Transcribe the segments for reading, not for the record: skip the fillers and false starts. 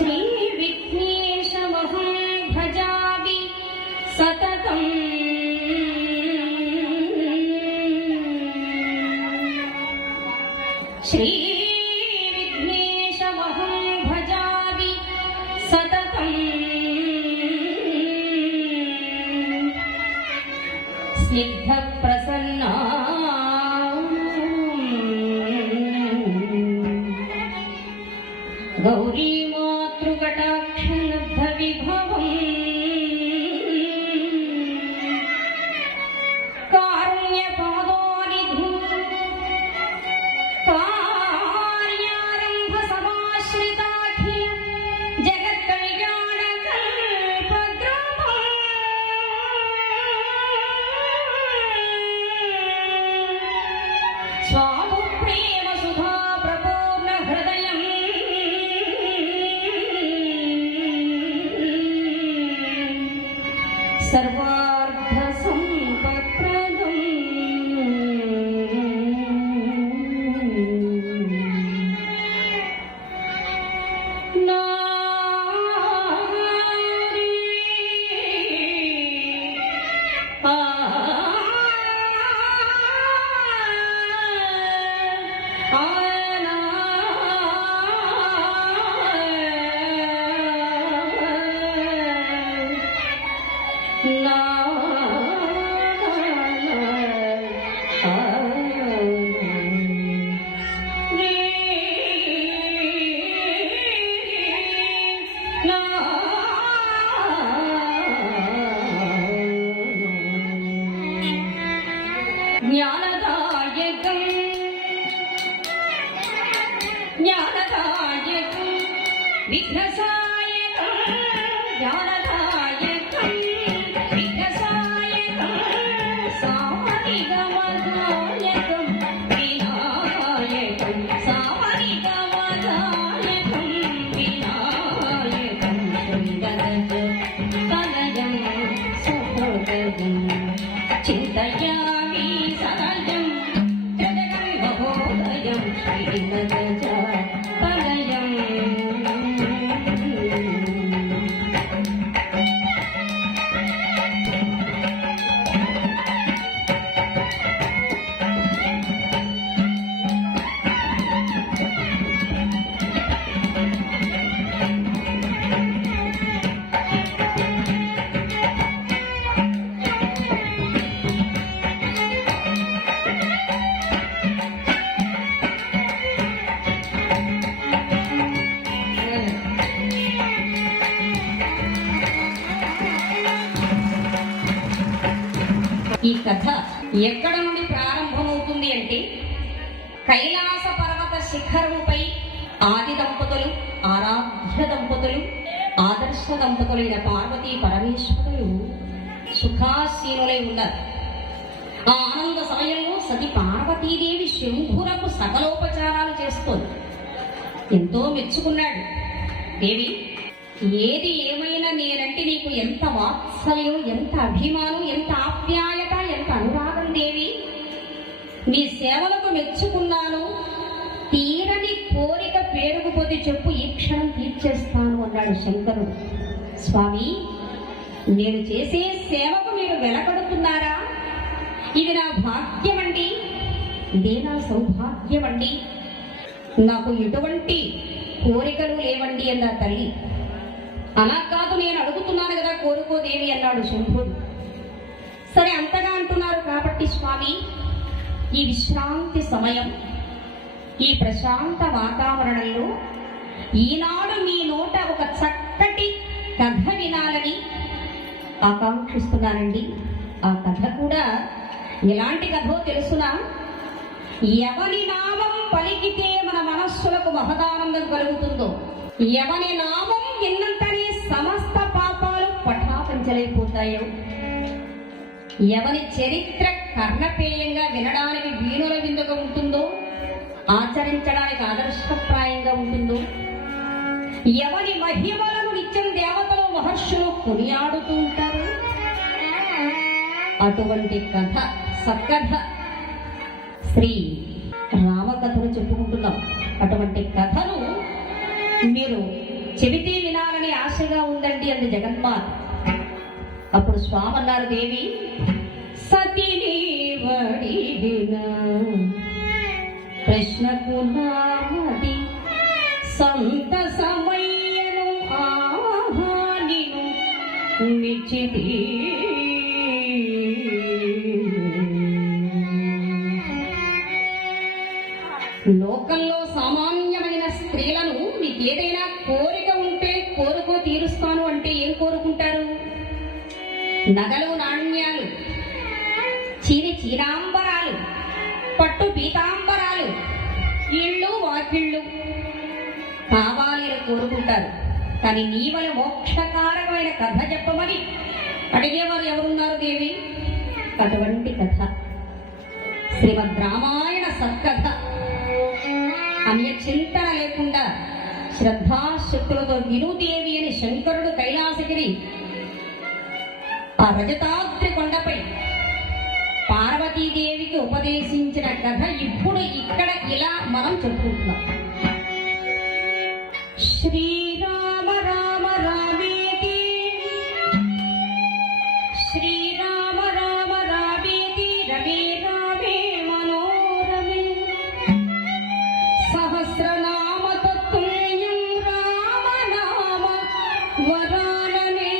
శ్రీ విఘ్నేశమహం భజామి సతతం శ్రీ విఘ్నేశమహం భజామి సతతం స్నిగ్ధ ప్రసన్నా గౌరీ మాతృకటాక్షలబ్ధ విభవం కారుణ్యపాదోనిధి కార్యారంభ సమాశ్రితాఖిల జగత్కళ్యాణకల్పద్రుమం స్వాము ప్రేమ సుధా ప్రపూర్ణ హృదయం సర్వార్థ సంపత్ప్రదం నారీ జ్ఞానదాయకం జ్ఞానదాయకం విఘ్నసాయకం జ్ఞానదాయకం విఘ్నసాయకం సామరిగమదాయకం వినాయకం సామరిగమదాయకం వినాయకం శ్రీగణజ తనయం సుభోగం చింతయామి సదయం జగం మహోదయం శ్రీగణజ తనయం. ఈ కథ ఎక్కడ నుండి ప్రారంభమవుతుంది అంటే కైలాస పర్వత శిఖరముపై ఆది దంపతులు ఆరాధ్య దంపతులు ఆదర్శ దంపతులైన పార్వతీ పరమేశ్వరులు సుఖాసీనులై ఉన్నారు. ఆ ఆనంద సమయంలో సతి పార్వతీదేవి శంభులకు సకలోపచారాలు చేస్తోంది. ఎంతో మెచ్చుకున్నాడు. దేవి, ఏది ఏమైనా నేనంటే నీకు ఎంత వాత్సల్యం, ఎంత అభిమానం, ఎంత ఆప్యాయత, ఎంత అనురాగం దేవి. నీ సేవలకు మెచ్చుకున్నాను. తీరని కోరిక పేరుకుపోతే చెప్పు, ఈ క్షణం తీర్చేస్తాను అన్నాడు శంకరుడు. స్వామి, నేను చేసే సేవకు మీరు వెలకడుతున్నారా? ఇది నా భాగ్యమండి, ఇదే నా సౌభాగ్యమండి. నాకు ఎటువంటి కోరికలు లేవండి అన్న తల్లి. అలా కాదు, నేను అడుగుతున్నాను కదా, కోరుకోదేవి అన్నాడు శంభుడు. సరే, అంతగా అంటున్నారు కాబట్టి స్వామి, ఈ విశ్రాంతి సమయం, ఈ ప్రశాంత వాతావరణంలో ఈనాడు మీ నోట ఒక చక్కటి కథ వినాలని ఆకాంక్షిస్తున్నానండి. ఆ కథ కూడా ఎలాంటి కథో తెలుసునా? ఎవని నామం పలికితే మన మనస్సులకు మహదానందం కలుగుతుందో, ఎవని నామం విన్నంతనే సమస్త పాపాలు పటాపంచలైపోతాయో, ఎవని చరిత్ర కర్ణపేయంగా వినడానికి వీణుల విందుగా ఉంటుందో, ఆచరించడానికి ఆదర్శప్రాయంగా ఉంటుందో, ఎవని మహిమలను నిత్యం దేవతలు మహర్షులు కొనియాడుతూ ఉంటారు, అటువంటి కథ, సత్కథ శ్రీ రామకథను చెప్పుకుంటున్నాం. అటువంటి కథను మీరు చెబితే వినాలని ఆశగా ఉందండి అంది జగన్మాత. అప్పుడు స్వామి అన్నారు, దేవి సతిని వడిగిన ప్రశ్నకు నామది సంతసమయ్యను ఆహానిను నిశ్చితి. లోకంలో సామాన్యమైన స్త్రీలను మీకు ఏదైనా కోరిక ఉంటే కోరుకో తీరుస్తాను అంటే ఏం కోరుకుంటారు? నగలు నాణ్యాలు, చీనాంబరాలు, పట్టు పీతాంబరాలు, ఇళ్ళు వాకిళ్ళు కావాలి అని కోరుకుంటారు. కానీ నీవల మోక్షకారకమైన కథ చెప్పమని అడిగేవారు ఎవరున్నారు దేవి? అటువంటి కథ శ్రీమద్ రామాయణ సత్కథ. అన్య చింతన లేకుండా శ్రద్ధాశక్తులతో వినుదేవి అని శంకరుడు కైలాసగిరి ఆ రజతాద్రి కొండపై పార్వతీదేవికి ఉపదేశించిన కథ ఇప్పుడు ఇక్కడ ఇలా మనం చెప్పుకుంటున్నాం. శ్రీరామ రామ రామేతి, శ్రీరామ రామ రామేతి, రమే రామే మనోరమే, సహస్రనామ తత్తుల్యం రామనామ వరాననే.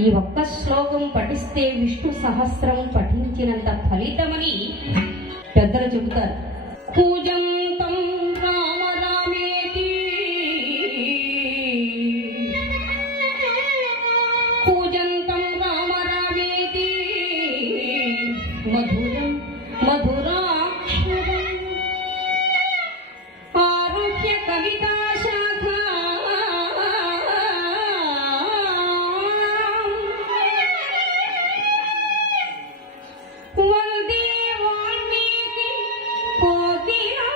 ఈ ఒక్క శ్లోకం పఠిస్తే విష్ణు సహస్రం పఠించినంత ఫలితమని పెద్దలు చెబుతారు. కూజంతం రామ రామేతి, కూజంతం రామ రామేతి, మధురం మధురాక్షరం ఆరుహ్య కవితా శాఖ వందే వాల్మీకి కోకిలం.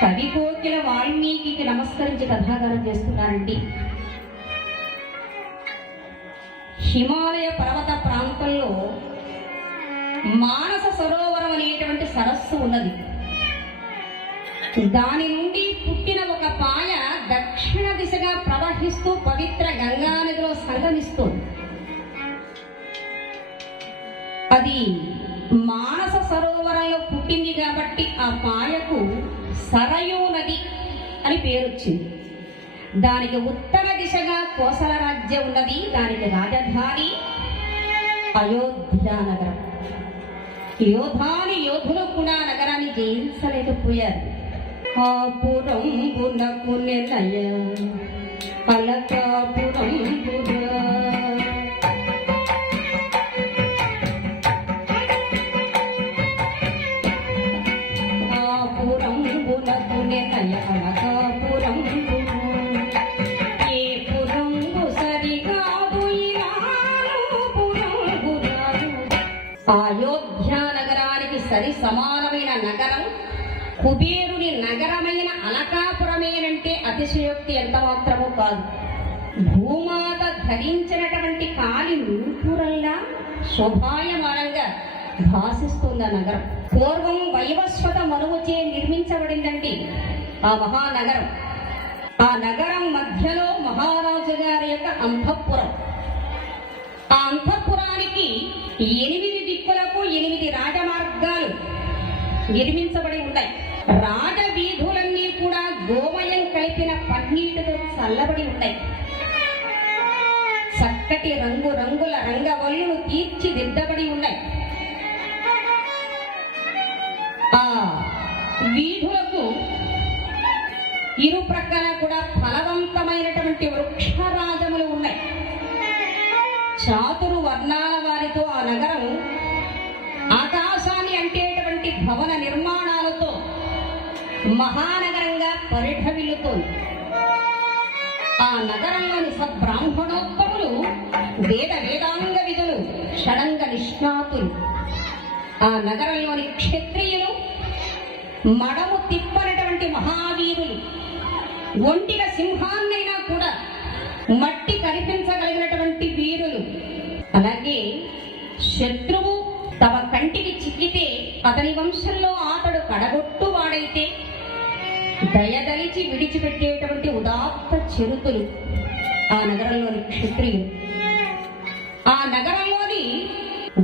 కవి కోకిల వాల్మీకి నమస్కరించి కథాగానం చేస్తున్నారండి. హిమాలయ పర్వత ప్రాంతంలో మానస సరోవరం అనేటువంటి సరస్సు ఉన్నది. దాని నుండి పుట్టిన ఒక పాయ దక్షిణ దిశగా ప్రవహిస్తూ పవిత్ర గంగా నదిలో సంగమిస్తుంది. అది మానస సరోవరంలో పుట్టింది కాబట్టి ఆ పాయకు సరయూ నది అని పేరు వచ్చింది. దానికి ఉత్తర దిశగా కోసల రాజ్యం ఉన్నది. దానికి రాజధాని అయోధ్య నగరం. యోధులు కూడా నగరాన్ని జయించలేకపోయారు. ఆ పురంబునకు నిలయ అలకాపురంబున అయోధ్య నగరానికి సరి సమానమైన నగరం కుబేరుని నగరమైన అలకాపురమేనంటే అతిశయోక్తి ఎంత మాత్రమూ కాదు. భూమాత ధరించినటువంటి కాలి నూపురల్లా శోభాయమానంగా భాసిస్తుంది ఆ నగరం. పూర్వం వైవస్వత మనువుచే నిర్మించబడిందండి ఆ మహానగరం. ఆ నగరం మధ్యలో మహారాజు గారి యొక్క అంతఃపురం. ఆ అంతఃపురానికి 8 దిక్కులకు 8 రాజమార్గాలు నిర్మించబడి ఉంటాయి. రాజవీధులన్నీ కూడా గోమయం కలిపిన పన్నీటితో చల్లబడి ఉంటాయి. చక్కటి రంగుల రంగవల్లులు తీర్చిదిద్దబడి ఉన్నాయి. ఆ వీధులకు ఇరు ప్రక్కల కూడా ఫలవంతమైనటువంటి వృక్షరాజములు ఉన్నాయి. చాతురు వర్ణాల వారితో ఆ నగరం ఆకాశాన్ని అంటేటువంటి భవన నిర్మాణాలతో మహానగరంగా పరిఢవిల్లుతోంది. ఆ నగరంలోని సద్బ్రాహ్మణోత్తములు వేదాంగ విధులు షడంగ నిష్ణాతులు. ఆ నగరంలోని క్షత్రియులు మడము తిప్పనటువంటి మహావీరులు, ఒంటిగా సింహాన్నైనా కూడా మట్టి కనిపించగలిగినటువంటి వీరులు. అలాగే శత్రువు తమ కంటికి చిక్కితే అతని వంశంలో అతడు కడగొట్టు వాడైతే దయదలిచి విడిచిపెట్టేటువంటి ఉదాత్త చిరుతులు ఆ నగరంలోని క్షత్రియులు. ఆ నగరంలోని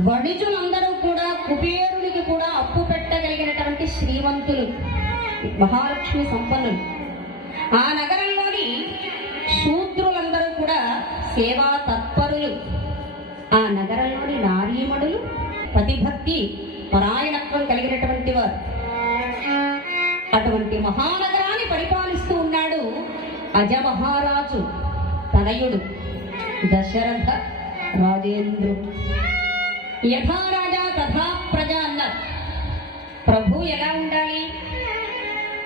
వణిజులందరూ కూడా కుబేరునికి కూడా అప్పు పెట్టగలిగినటువంటి శ్రీమంతులు, మహాలక్ష్మి సంపన్నులు. ఆ నగరంలోని శూద్రులందరూ కూడా సేవా తత్పరులు. ఆ నగరంలోని నారీమణులు పతిభక్తి పరాయణత్వం కలిగినటువంటి వారు. అటువంటి మహానగరాన్ని పరిపాలిస్తూ ఉన్నాడు అజమహారాజు తనయుడు దశరథ రాజేంద్రుడు. యథా రాజా తథా ప్రజ అన్నారు. ప్రభు ఎలా ఉండాలి?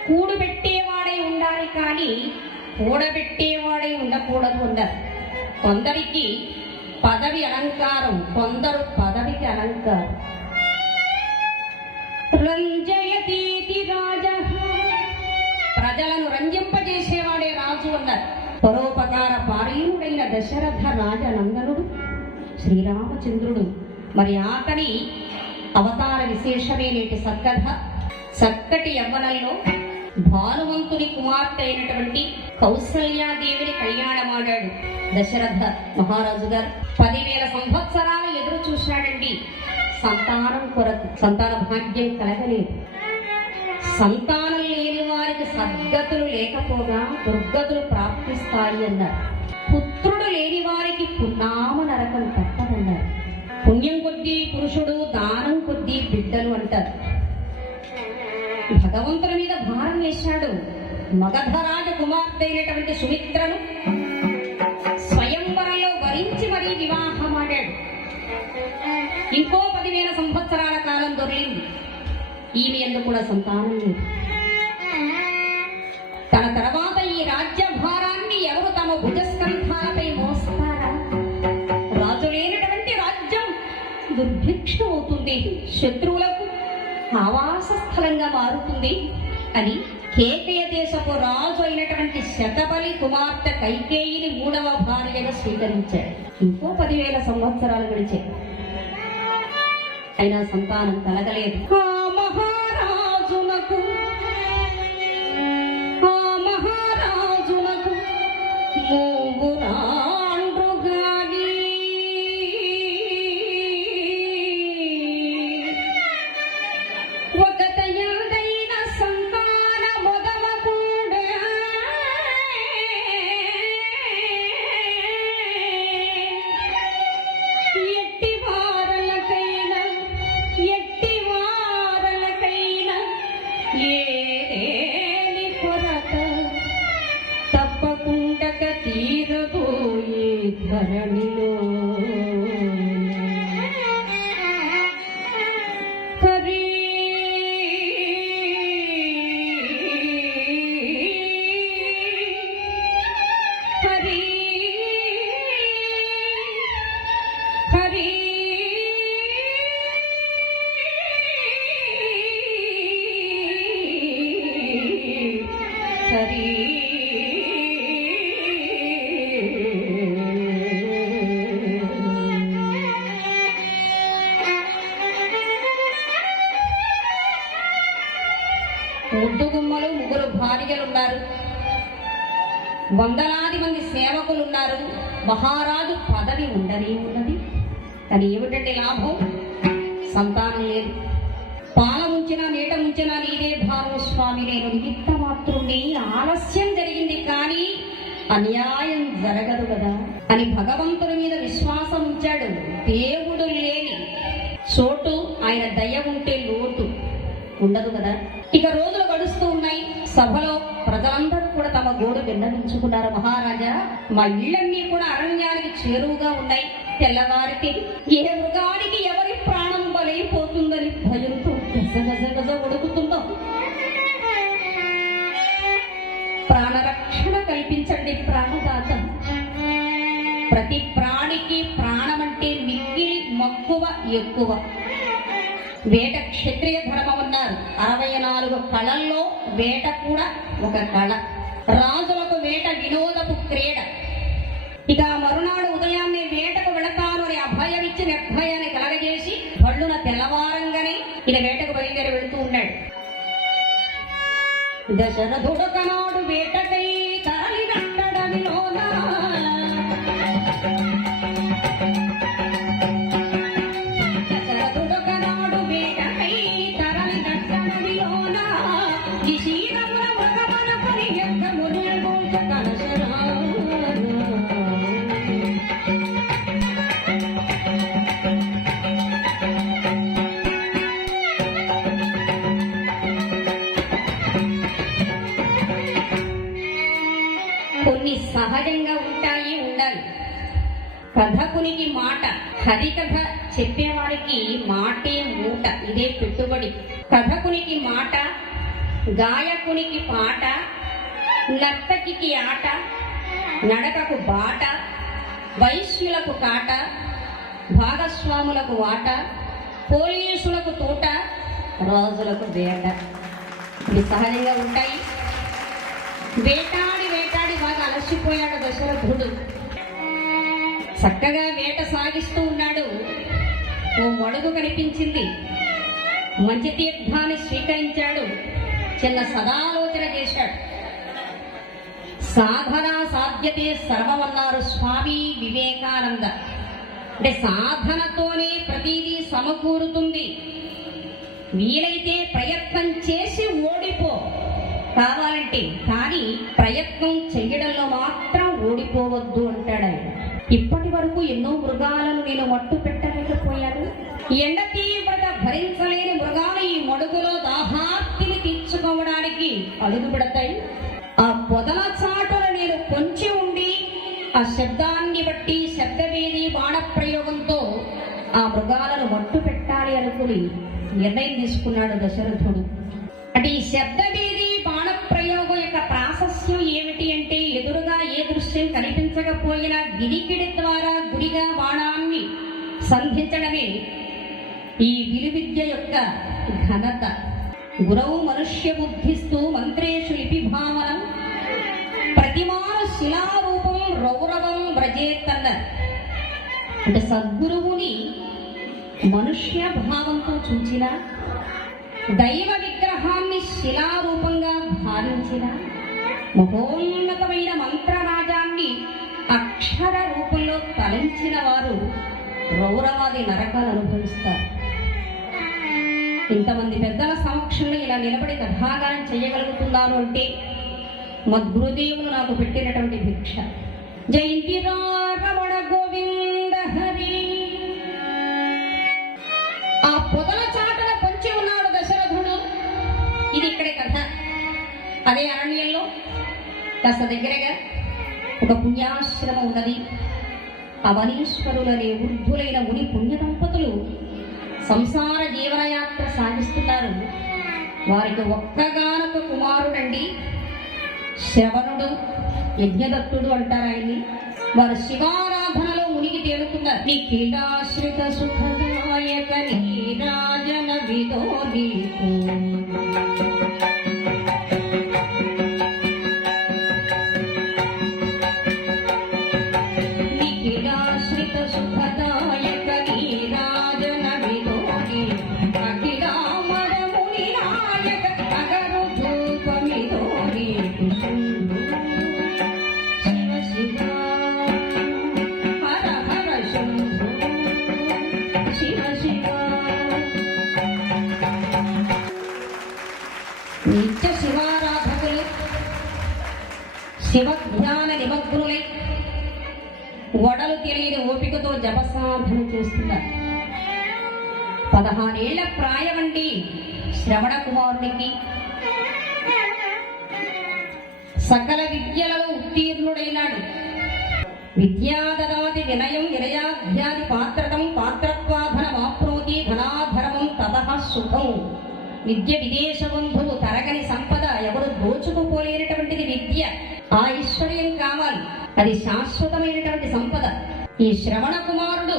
కూడుబెట్టేవాడై ఉండాలి, కానీ కూడబెట్టేవాడై ఉండకూడదు అన్నారు. కొందరికి పదవి అలంకారం, కొందరు పదవికి అలంకారం. రంజయతీతి రాజః, ప్రజలను రంజింపజేసేవాడే రాజు అన్నారు. పరోపకార పారీయుడైన దశరథ రాజనందనుడు శ్రీరామచంద్రుడు. మరి అతని అవతార విశేషమే నేటి సత్కథ. చక్కటి యవ్వనంలో భానువంతుని కుమార్తె అయినటువంటి కౌసల్యాదేవిని కళ్యాణమాడాడు దశరథ మహారాజు గారు. 10,000 సంవత్సరాలు ఎదురు చూశాడండి సంతానం కొరకు. సంతాన భాగ్యం కలగలేదు. సంతానం లేని వారికి సద్గతులు లేకపోగా దుర్గతులు ప్రాప్తిస్తాయి అన్నారు. పుత్రుడు లేని వారికి పున్నామ నరకం తప్పదన్నారు. పుణ్యం కొద్దీ పురుషుడు, దానం కొద్దీ బిడ్డలు అంటారు. భగవంతుని మీద భారం వేశాడు. మగధరాజ కుమార్తె అయినటువంటి సుమిత్రను స్వయంవరంలో వరించి మరీ వివాహమాడాడు. ఇంకో 10,000 సంవత్సరాల కాలం దొరికింది. ఈమె ఎందుకు కూడా సంతానం లేదు. తన తర్వాత ఈ రాజ్య భారాన్ని ఎవరు తమ భుజస్కంధాలపై మోస్తారా? రాజు లేనటువంటి రాజ్యం దుర్భిక్షం అవుతుంది, శత్రువులకు ఆవాస స్థలంగా మారుతుంది అని కేకయ దేశపు రాజు అయినటువంటి శతబలి కుమార్తె కైకేయిని 3వ భార్యగా స్వీకరించాడు. ఇంకో 10,000 సంవత్సరాలు గడిచాయి, అయినా సంతానం కలగలేదు. ఆ మహారాజునకు మూగురాండ్రుగాని ఒకతయాదైన సంతాన మొదమకూడే ఎట్టి వారలకైనా ఏదేని కొరత తప్పకుండక తీరదు ఈ ధరణిలో. హరి హరి హరి హరి ముద్దుగుమ్మలు 3 భార్యలున్నారు, వందలాది మంది సేవకులున్నారు. మహారాజు పదవి ఉండనే ఉన్నది, కానీ ఏమిటంటే లాభం? సంతానం లేదు. పాల ముంచినా నీట ముంచినా నీదే భావం స్వామి, నేను నిమిత్త మాత్రుణ్ణి. ఆలస్యం జరిగింది కానీ అన్యాయం జరగదు కదా అని భగవంతుని మీద విశ్వాసం ఉంచాడు. దేవుడు లేని చోటు ఆయన దయ ఉంటే లోటు ఉండదు కదా. ఇక రోజులు గడుస్తూ ఉన్నాయి. సభలో ప్రజలందరూ కూడా తమ గోడు విన్నవించుకున్నారు. మహారాజా, మా ఇళ్ళన్నీ కూడా అరణ్యానికి చేరువుగా ఉన్నాయి. తెల్లవారికి ఏ మృగానికి ఎవరి ప్రాణం బలైపోతుందని భయంతో గజ గజ గజ ఉడుకుతుందో. ప్రాణరక్షణ కల్పించండి ప్రాణదాత. ప్రతి ప్రాణికి ప్రాణం అంటే మిక్కిలి మక్కువ ఎక్కువ. వేట క్షత్రియ ధర్మం అన్నారు. 64 కళల్లో వేట కూడా ఒక కళ. రాజులకు వేట వినోదపు క్రీడ. ఇక మరునాడు ఉదయాన్నే వేటకు వెళతాను అని అభయమిచ్చి నిర్భయాన్ని కలగజేసి బళ్ళున తెల్లవారంగానే ఇక వేటకు బయలుదేరి వెళుతూ ఉన్నాడు. దశరథుడొకనాడు వేటకై తరలి వెట్టడమిలోన దశరథుడొకనాడు వేటకై తరలి వెట్టడమిలోన కిశీరముల మృగమన పరిహెత్తములు కనసరా. కొన్ని సహజంగా ఉంటాయి, ఉండాలి. కథకునికి మాట, హరికథ చెప్పేవాడికి మాటే మూట, ఇదే పెట్టుబడి. కథకునికి మాట, గాయకునికి పాట, నర్తకికి ఆట, నడకకు బాట, వైశ్యులకు కాట, భాగస్వాములకు వాట, పోలీసులకు తోట, రాజులకు వేట. ఇవి సహజంగా ఉంటాయి. వేటాడి వేటాడి బాగా అలసిపోయాడు దశరథుడు. చక్కగా వేట సాగిస్తూ ఉన్నాడు. ఓ మడుగు కనిపించింది. మంచి తీర్థాన్ని స్వీకరించాడు. చిన్న సదాలోచన చేశాడు. సాధన సాధ్యతే సర్వమన్నారు స్వామి వివేకానంద. అంటే సాధనతోనే ప్రతిదీ సమకూరుతుంది. వీలైతే ప్రయత్నం చేసి ఓడిపో కావాలంటే, కానీ ప్రయత్నం చెయ్యడంలో మాత్రం ఓడిపోవద్దు అంటాడు ఆయన. ఇప్పటి వరకు ఎన్నో మృగాలను నేను మట్టు పెట్టలేకపోయాను. ఎండ తీవ్రత భరించలేని మృగాలు ఈ మడుగులో దాహార్తిని తీర్చుకోవడానికి అడుగు పెడతాయి. ఆ పొదల చాటున నేను పొంచి ఉండి ఆ శబ్దాన్ని బట్టి శబ్దవేది బాణ ప్రయోగంతో ఆ మృగాలను మట్టు పెట్టాలి అనుకుని నిర్ణయం తీసుకున్నాడు దశరథుడు. అంటే ఈ శబ్దవేది బాణ ప్రయోగం యొక్క ప్రాశస్యం ఏమిటి అంటే, ఎదురుగా ఏ దృశ్యం కనిపించకపోయినా గిరికిడి ద్వారా గుడిగా బాణాన్ని సంధించడమే ఈ విలువిద్య యొక్క ఘనత. గురవు మనుష్య బుద్ధిస్తూ మంత్రేషు లిపి భావనం ప్రతిమాన శిలారూపం రౌరవం వ్రజేతన్న. అంటే సద్గురువుని మనుష్య భావంతో చూచిన, దైవ విగ్రహాన్ని శిలారూపంగా భావించిన, మహోన్నతమైన మంత్రరాజాన్ని అక్షర రూపంలో తలంచిన వారు రౌరవాది నరకాలు అనుభవిస్తారు. ఇంతమంది పెద్దల సమక్షంలో ఇలా నిలబడి కథాగానం చేయగలుగుతున్నాను అంటే మద్గురుదేవులు నాకు పెట్టినటువంటి భిక్ష. జయంతి రమణ గోవింద హరి. ఆ పొదల చాటున పొంచి ఉన్నాడు దశరథుడు. ఇది ఇక్కడే కథ. అదే అరణ్యంలో కాస్త దగ్గరగా ఒక పుణ్యాశ్రమం ఉన్నది. అవనీశ్వరులనే వృద్ధులైన ముని పుణ్య దంపతులు సంసార జీవనయాత్ర సాగిస్తున్నారు. వారికి ఒక్కగానొక కుమారుడండి, శ్రవణుడు, యజ్ఞదత్తుడు అంటారు ఆయన్ని. వారు శివారాధనలో మునిగి తేలుతున్నారు. నిఖిలాశ్రిత సుఖదాయక నీరాజన విదో నీకు నిత్య శివారాధకులు, శివజ్ఞాన నిమగ్నులై వడలు తెలియని ఓపికతో జపసాధన చేస్తున్నారు. 16 ఏళ్ల ప్రాయమండి శ్రవణ కుమారునికి. సకల విద్యలలో ఉత్తీర్ణుడైనాడు. విద్యాదదాతి వినయం వినయాధ్యాది పాత్రతం పాత్రత్వాధనమాప్నోతి ధనాధర్మం తతః సుఖం. విద్య విదేశ బంధువు, తరగని సంపద, ఎవరు దోచుకుపోలేనటువంటిది విద్య. విద్య, ఆ ఐశ్వర్యం కావాలి. అది శాశ్వతమైనటువంటి సంపద. ఈ శ్రవణ కుమారుడు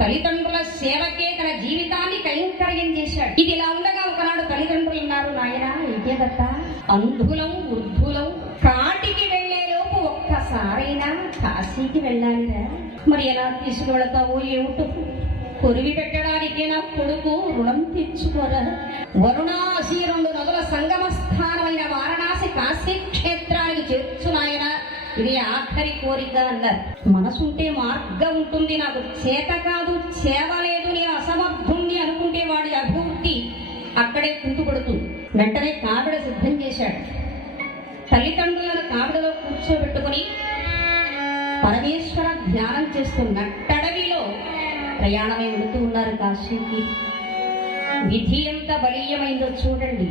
తల్లిదండ్రుల సేవకే తన జీవితాన్ని కైంకర్యం చేశాడు. ఇది ఇలా ఉండగా ఒకనాడు తల్లిదండ్రులు ఉన్నారు, నాయన యజ్ఞదత్త, అంధులం వృద్ధులం కాటికి వెళ్లేలోపు ఒక్కసారైనా కాశీకి వెళ్ళాలిరా. మరి ఎలా తీసుకువెళతావో ఏమిటో, కొరివి పెట్టడానికి నా కొడుకు రుణం తెచ్చుకోరా. వరుణాసి 2 నదుల సంగమ స్థానమైన వారణాసి కాశీ క్షేత్రానికి చేర్చునాయన, ఇది ఆఖరి కోరిక అన్నారు. మనసుంటే మార్గం ఉంటుంది. నాకు చేత కాదు, చేవలేదు, నేను అసమర్థుణ్ణి అనుకుంటే వాడి అభివృద్ధి అక్కడే కుంటుపడుతుంది. వెంటనే కావిడ సిద్ధం చేశాడు. తల్లిదండ్రులను కావిడలో కూర్చోబెట్టుకుని పరమేశ్వర ధ్యానం చేస్తూ నట్టడవిలో ప్రయాణమై వెళుతూ ఉన్నారు కాశీకి. విధి ఎంత బలీయమైందో చూడండి.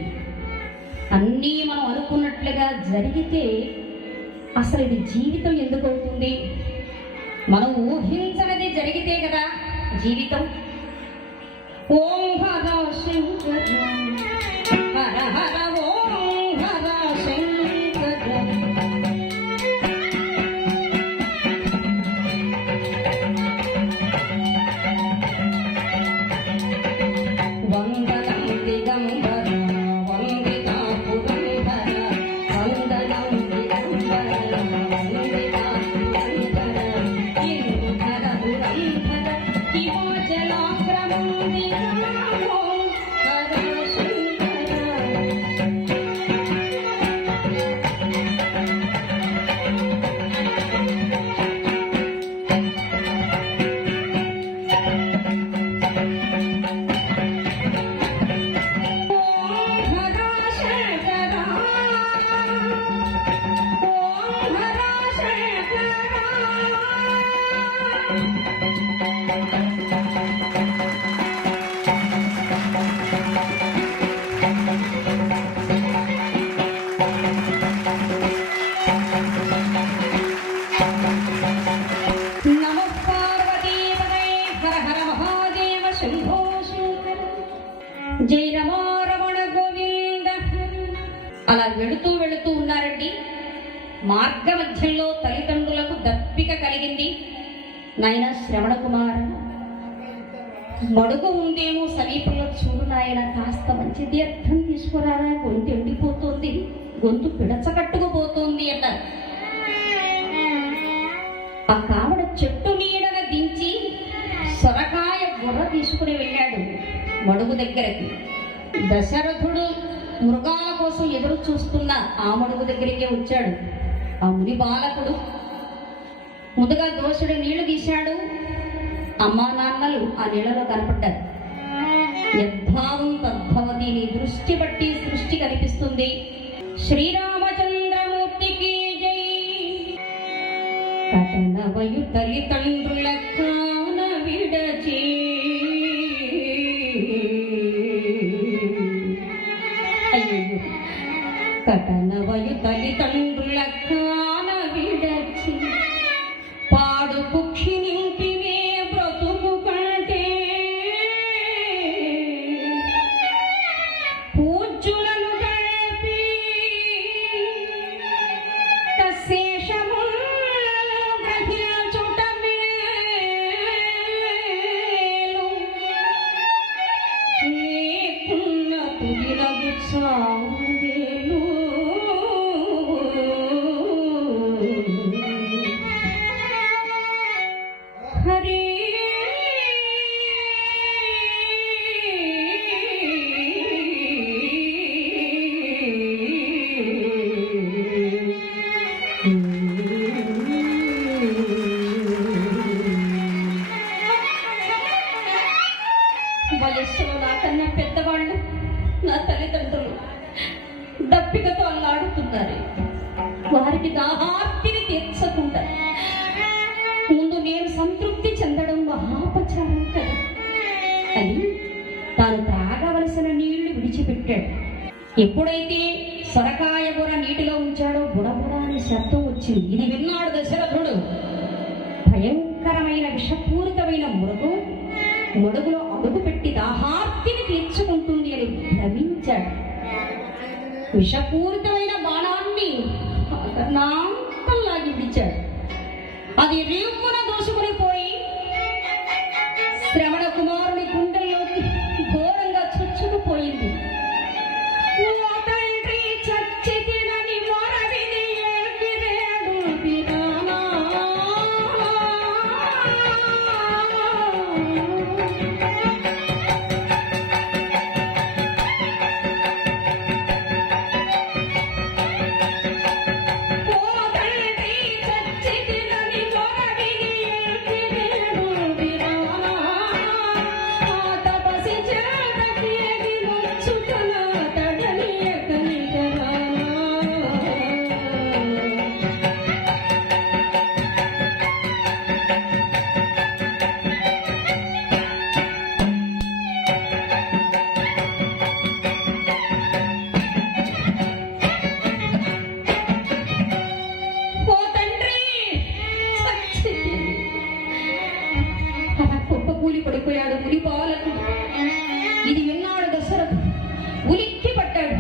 అన్నీ మనం అనుకున్నట్లుగా జరిగితే అసలు ఇది జీవితం ఎందుకు అవుతుంది? మనం ఊహించనిది జరిగితే కదా జీవితం. ఓం హర శంకర హర హర ఓం హర శంకర. వందనం దిగంబర వందితా పురంధర, వందనం దిగంబర వందితా పురంధర, ఇందుధర పురంధర హిమాచలాగ్రమందిరా ఓం హర శంకర. నమః పార్వతీపదే హర హర మహాదేవ శంభో శంకర, జై రమా రమణ గోవింద. అలా వెళుతూ ఉన్నారండి. మార్గ మధ్యంలో తల్లిదండ్రులకు దప్పిక కలిగింది. నాయన శ్రవణ కుమార, మడుగు ఉందేమో సమీపంలో చూడు నాయన, కాస్త మంచి తీర్థం తీసుకురారా, గొంతు ఎండిపోతుంది, గొంతు పిడచకట్టుకుపోతుంది అన్నారు. ఆ కావడ చెట్టు నీడన దించి సొరకాయ బుర్ర తీసుకుని వెళ్ళాడు మడుగు దగ్గరకి. దశరథుడు మృగాల కోసం ఎదురు చూస్తున్న ఆ మడుగు దగ్గరికే వచ్చాడు. ఆ ముని బాలకుడు ముందుగా దోషుడు నీళ్లు తీశాడు. అమ్మా నాన్నలు ఆ నీళ్లలో కనపడ్డారు. యద్భావం తద్భవతి, నీ దృష్టి బట్టి సృష్టి కనిపిస్తుంది. శ్రీరామచంద్రమూర్తికి జై. కటనవయు తల్లిదండ్రుల కాన విడచి, అయ్యో కటనవయు తల్లిదండ్రుల కాన విడచి, పాడు కుక్షి నింపివే బ్రతుకు కంటే, పూజ్యులను గడిపి తశేషము గ్రహించుట మేలు, లేకున్న తుదిరగు చావేలు. హరి వయస్సులో నాకన్నా పెద్దవాళ్ళు నా తల్లిదండ్రులు దప్పికతో అల్లాడుతున్నారు. వారికి దాహార్తిని తీర్చకుండా ముందు నేను సంతృప్తి చెందడం మహాపచారం కదా అని తాను త్రాగవలసిన నీళ్లు విడిచిపెట్టాడు. ఎప్పుడైతే సొరకాయ బుర్ర నీటిలో ఉంచాడో బుడబుడ అనే శబ్దం వచ్చింది. ఇది విన్నాడు దశరథుడు. భయంకరమైన విషపూరితమైన మృగం మడుగులో అడుగు పెట్టి దాహార్తిని తీర్చుకుంటుంది అని భ్రమించాడు. విషపూరితమైన బాణాన్ని అది రీపున దూసుకుని పోయి శ్రవణ కుమారుని గుండెల్లోకి ఘోరంగా చొచ్చుకుపోయింది. పడిపోయాడు మునిపాలకుడు. ఇది విన్నాడు దశరథుడు. ఉలిక్కి పట్టాడు.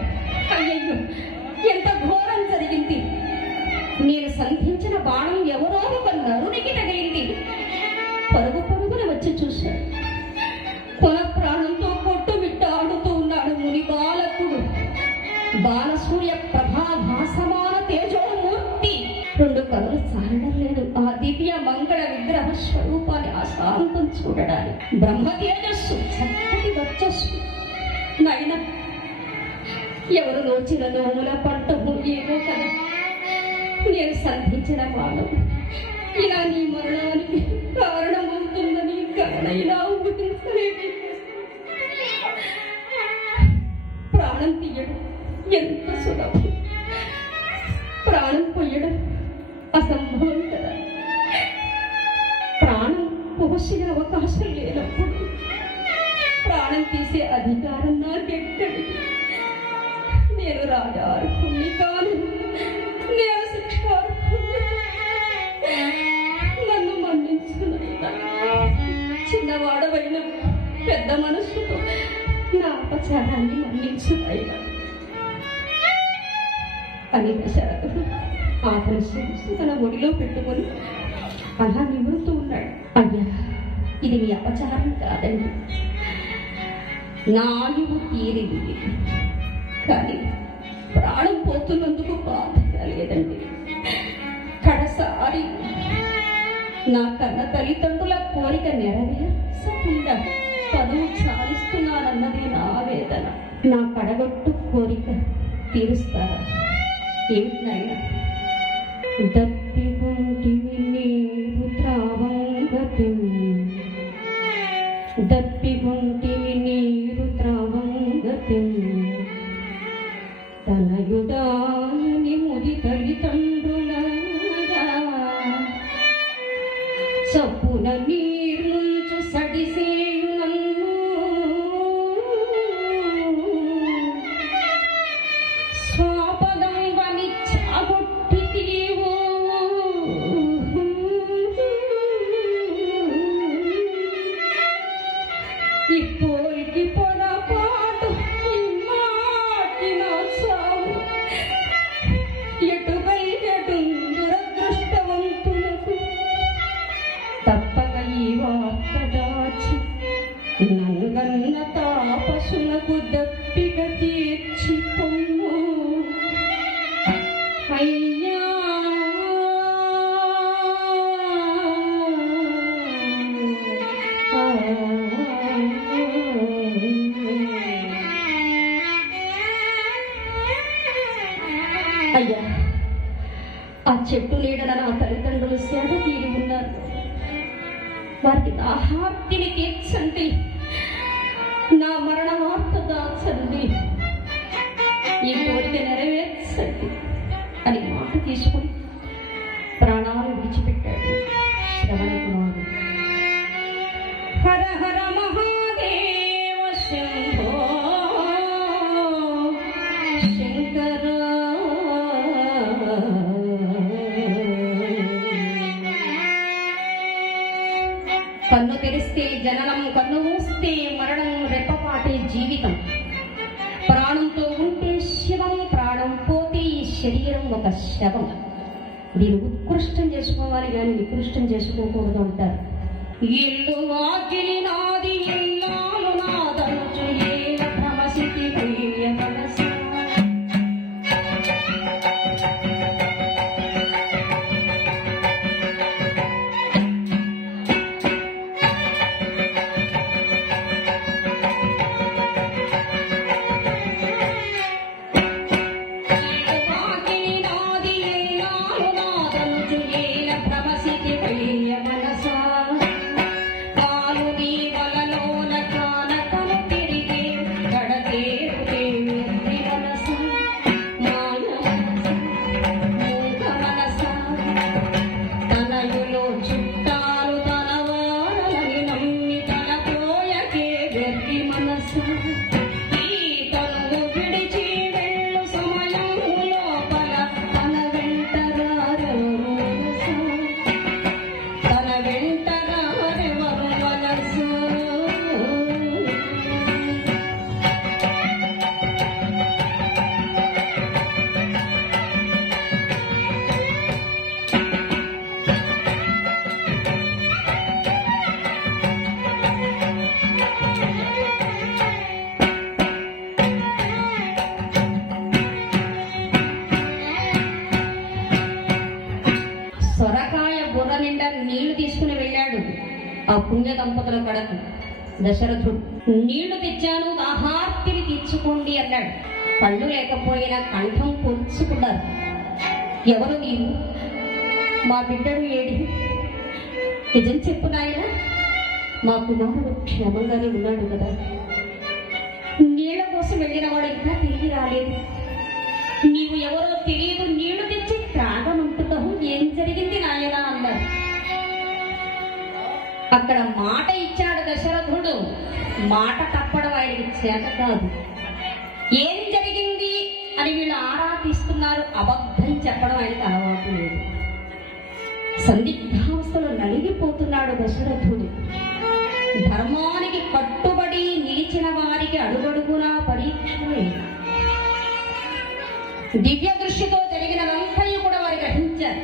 అయ్యయ్యో, ఎంత ఘోరం జరిగింది! నేను సంధించిన బాణం ఎవరో ఒక నరునికి తగిలింది. పరుగు పరుగున వచ్చి చూశాడు. కొన ప్రాణంతో కొట్టుమిట్టాడుతూ ఉన్నాడు ముని బాలకుడు. బాలసూర్య ప్రభాభాసమాన తేజోమూర్తి. రెండు కనులు చాలడం లేదు ఆ దివ్య మంగళ విగ్రహ స్వరూపాన్ని అశాంతం చూడడానికి. బ్రహ్మ తేజస్సు, చక్కటి వర్చస్సు. నాయన, ఎవరు నోచిన నోముల పంటము ఏమో కదా. నేను సంధించిన బాణం ఇలా నీ మరణానికి కారణమవుతుందని కనైనా ఊహించలేదు. ప్రాణం తీయడం ఎంత సులభం, ప్రాణం పోయడం అసంభవం కదా. ప్రాణం పోసిన అవకాశం లేనప్పుడు ప్రాణం తీసే అధికారం నాకెక్కడిది? నేను రాజార్హుణ్ణి కాను, నేను శిక్షార్హుణ్ణి. నన్ను మన్నించుకున్నా. చిన్నవాడవైన పెద్ద మనసుతో నా అపచారాన్ని మన్నించుకున్నా అని దశరథుడు ఆతని శిరస్సు తన ఒడిలో పెట్టుకొని అలా నిమురుతూ ఉన్నాడు. అయ్యా, ఇది మీ అపచారం కాదండి. నా ఆయువు తీరింది, కానీ ప్రాణం పోతున్నందుకు బాధగా లేదండి. కడసారి నా కన్న తల్లిదండ్రుల కోరిక నెరవేర్చకుండా పదువు చాలిస్తున్నానన్నదే నా వేదన. నా కడగొట్టు కోరిక తీరుస్తారా? ఏమిటినైనా దప్పికొంటివి నీరు త్రావంగతి, దప్పికొంటివి నీరు త్రావంగతి, తనయుడాయని ముది తల్లిదండ్రులగా చప్పున నీరు నుంచి సడిసేయు నన్ను. స్వాపదం వని చాగొట్టి తీవో, ఇപ്പോరికి పొరపాటు మాటిన చావు. ఎటుకై దురదృష్టవంతులకు తప్పక ఈ వార్త దాచి నంగన్న తాపసునకు దప్పిక తీర్చి పొమ్ము. అయ్యా, అయ్యా, ఆ చెట్టు నీడన నా తల్లిదండ్రులు సేద తీరి ఉన్నారు. వారికి దాహార్తిని తీర్చండి, నా మరణ వార్త దాచండి, ఈ కోరిక నెరవేర్చండి అని మాట తీసుకుని ప్రాణాలు విడిచిపెట్టాడు శ్రవణ కుమారుడు. హర హర మహాదేవ శంభో శంకర. కన్ను తెరిస్తే జననం, కన్ను మూస్తే మరణం, రెప్పపాటే జీవితం. ప్రాణంతో ఉంటే శివం, ప్రాణం పోతే ఈ శరీరం ఒక శవం. దీన్ని ఉత్కృష్టం చేసుకోవాలి కానీ నికృష్టం చేసుకోకూడదు అంటారు. ఇల్లు వాకిలి నాది ఇల్లాలు నాదనుచు ఏల భ్రమసితి ప్రియ మనస. సొరకాయ బుర్ర నిండా నీళ్లు తీసుకుని వెళ్ళాడు ఆ పుణ్య దంపతుల కడకు దశరథుడు. నీళ్లు తెచ్చాను, దాహార్తిని తీర్చుకోండి అన్నాడు. కళ్ళు లేకపోయినా కంఠం పొడుచుకున్నారు. ఎవరు నీవు? మా బిడ్డడు ఏడి? నిజం చెప్పు నాయన, మా కుమారుడు క్షేమంగానే ఉన్నాడు కదా. నీళ్ల కోసం వెళ్ళిన వాడు ఇంకా తిరిగి రాలేదు. నీవు ఎవరో తెలియదు, నీళ్లు తెచ్చి త్రాగమంటున్నావు, ఏం జరిగింది నాయన అన్నారు. అక్కడ మాట ఇచ్చాడు దశరథుడు, మాట తప్పడం ఆయనకి చేత కాదు. ఏం జరిగింది అని వీళ్ళు ఆరా తీస్తున్నారు, అబద్ధం చెప్పడం ఆయనకి అలవాటు లేదు. సందిగ్ధావస్థలో నలిగిపోతున్నాడు దశరథుడు. ధర్మానికి కట్టుబడి నిలిచిన వారికి అడుగడుగునా పరీక్షలే. దివ్య దృష్టితో జరిగినదంతయు కూడా వారు గ్రహించారు.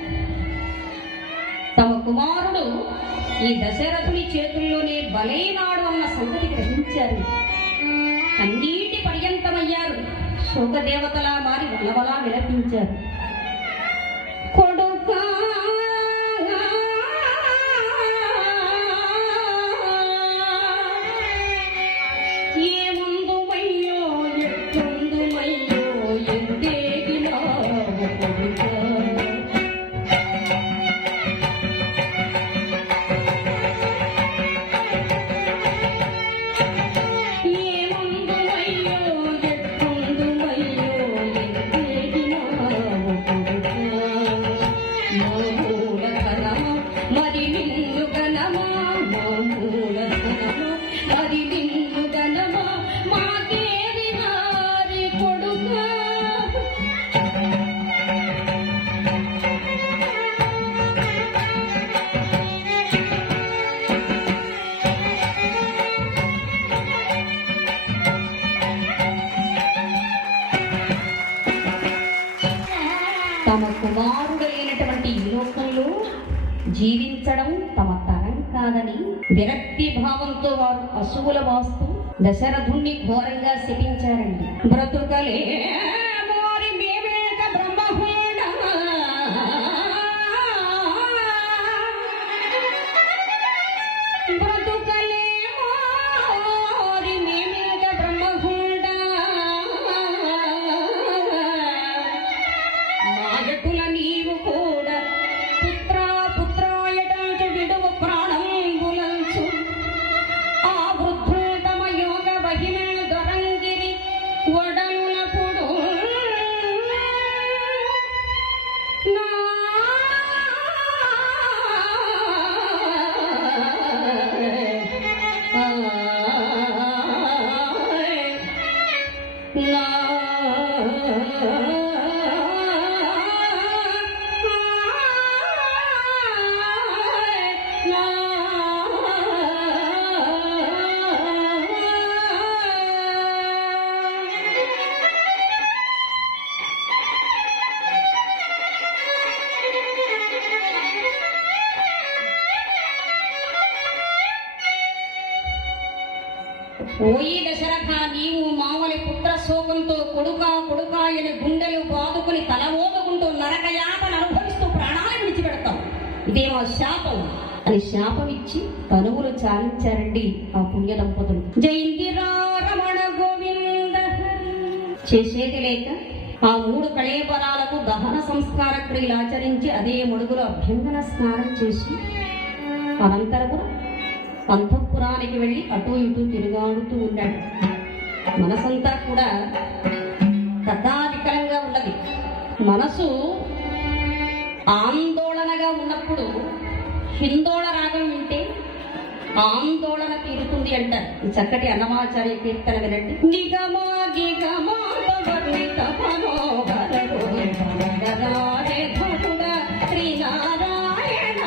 తమ కుమారుడు ఈ దశరథుని చేతుల్లోనే బలైనాడు అన్న సంగతి గ్రహించారు. అన్నిటి పర్యంతమయ్యారు. శోకదేవతలా మారి వలవలా విలపించారు. కొడుకా తమ కుమారుడైనటువంటి ఈ లోకంలో జీవించడం తమ తరం కాదని విరక్తి భావంతో వారు పశువుల వాస్తు దశరథుణ్ణి ఘోరంగా శపించారండి. బ్రతుకలే వడముల పొడు ఓయి దశరథ, నీవు మామలి పుత్ర శోకంతో కొడుకా కొడుకా అని గుండెలు బాదుకుని తల మోదుకుంటూ నరకయాతను అనుభవిస్తూ ప్రాణాలను విడిచిపెడతావు, ఇదే మా శాపం అని శాపం ఇచ్చి తనువులు చాలించారండి ఆ పుణ్య దంపతులు. జయంతిరా రమణ గోవింద. చేసేది లేక ఆ 3 కళేబరాలకు దహన సంస్కార క్రియలు ఆచరించి అదే మడుగులో అభ్యంగన స్నానం చేసి అనంతరము అంతఃపురానికి వెళ్ళి అటు ఇటు తిరుగాడుతూ ఉన్నాడు. మనసంతా కూడా కథాధికరంగా ఉన్నది. మనసు ఆందోళనగా ఉన్నప్పుడు హిందోళ రాగం వింటే ఆందోళన తీరుతుంది అంటారు. ఈ చక్కటి అన్నమాచార్య కీర్తన వినండి. నిగమా గిగమా వర్ణిత మనోహర గోవిందరాజే భటుడ శ్రీనారాయణ.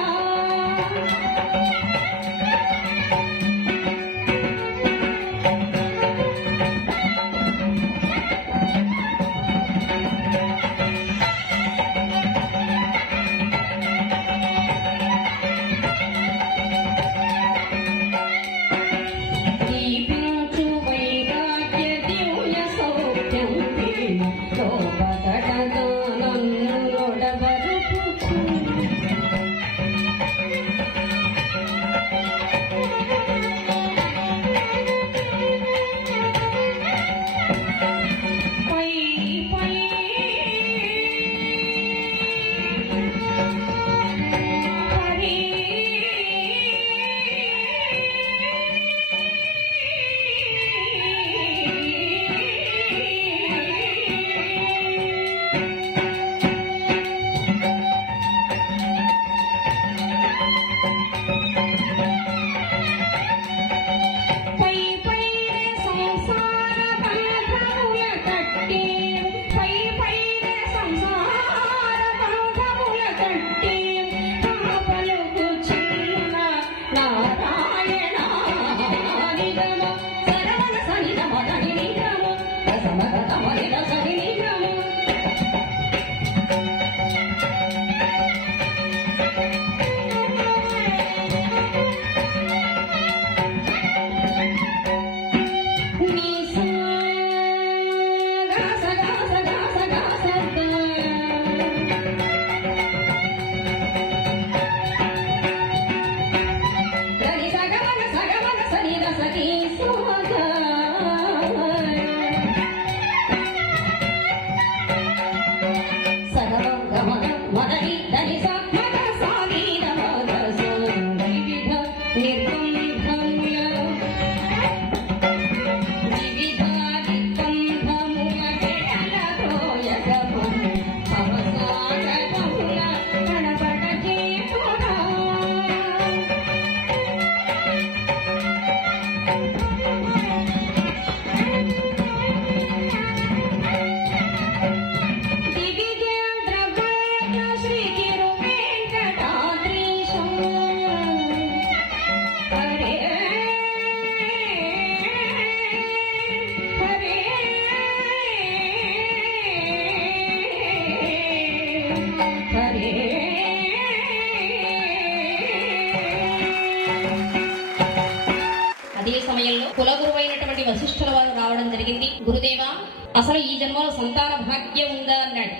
అదే సమయంలో కులగురువైనటువంటి వశిష్ఠుల వారు రావడం జరిగింది. గురుదేవా, అసలు ఈ జన్మలో సంతాన భాగ్యం ఉందా అన్నాడు.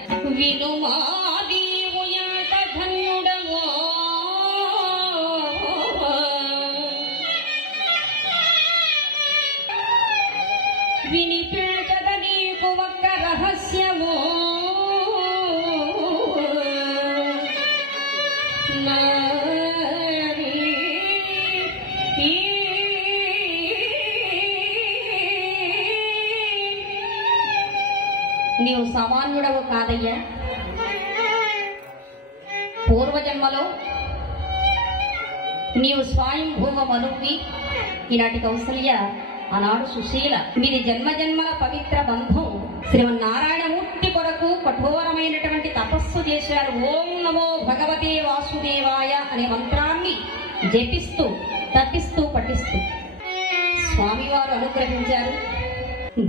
వినిపించద నీకు ఒక్క రహస్యమో నీవు సామాన్యుడవు కాదయ్యా. పూర్వజన్మలో నీవు స్వయంభూవ మనువి, ఈనాటి కౌసల్య, ఆనాడు సుశీల. మీది జన్మజన్మల పవిత్ర బంధం. శ్రీమన్నారాయణమూర్తి కొరకు కఠోరమైనటువంటి తపస్సు చేశారు. ఓం నమో భగవతే వాసుదేవాయ అనే మంత్రాన్ని జపిస్తూ తప్పిస్తూ పఠిస్తూ స్వామివారు అనుగ్రహించారు.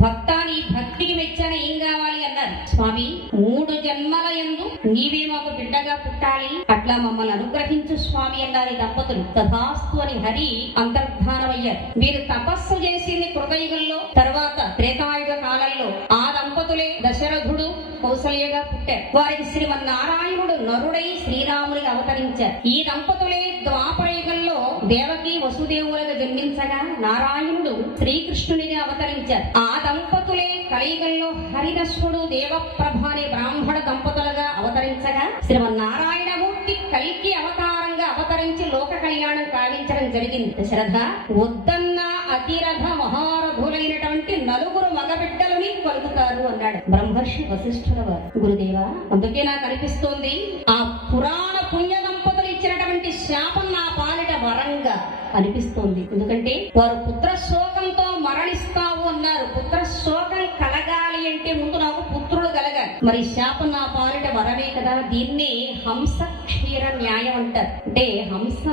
భక్త నీ భక్తికి మెచ్చాను, ఏం కావాలి అన్నారు. స్వామి 3 జన్మల యందు నీవే మాకు బిడ్డగా పుట్టాలి, అట్లా మమ్మల్ని అనుగ్రహించు స్వామి అన్నారు దంపతులు. తథాస్తు అని హరి అంతర్ధానమయ్యారు. వీరు తపస్సు చేసింది కృతయుగంలో, తర్వాత త్రేతాయుగ కాలంలో. ఆ దంపతులే దశరథుడు కౌసల్యగా పుట్టారు. వారికి శ్రీమన్నారాయణుడు నరుడై శ్రీరాముడిగా అవతరించారు. ఈ దంపతులే ద్వాపరయుగంలో దేవకి వసుదేవులుగా జన్మించగా నారాయణుడు శ్రీకృష్ణునిగా అవతరించారు. ఆ దంపతులే కలియుగంలో హరిదశ్వుడు దేవప్రభ అనే బ్రాహ్మణ దంపతులుగా అవతరించగా శ్రీమన్నారాయణమూర్తి కల్కి అవతారంగా అవతరించి లోక కళ్యాణం కావించడం జరిగింది. దశరథ వద్దన్న అతిరథ మహారథులైనటువంటి 4 మగబిడ్డలని కలుగుతారు అన్నాడు బ్రహ్మర్షి వశిష్ఠుల వారు. గురుదేవా, అందుకే నాకు అనిపిస్తోంది ఆ పురాణ పుణ్య దంపతులు ఇచ్చినటువంటి శాపం నా పాలిట వరంగా అనిపిస్తోంది. ఎందుకంటే వారు పుత్రశోకంతో మరణిస్తావు అన్నారు. పుత్రశోకం కలగాలి అంటే ముందు నాకు పుత్రుడు కలగాలి. మరి శాపం నా పాలిట వరమే కదా. దీన్నే హంస క్షీర న్యాయం అంటారు. అంటే హంస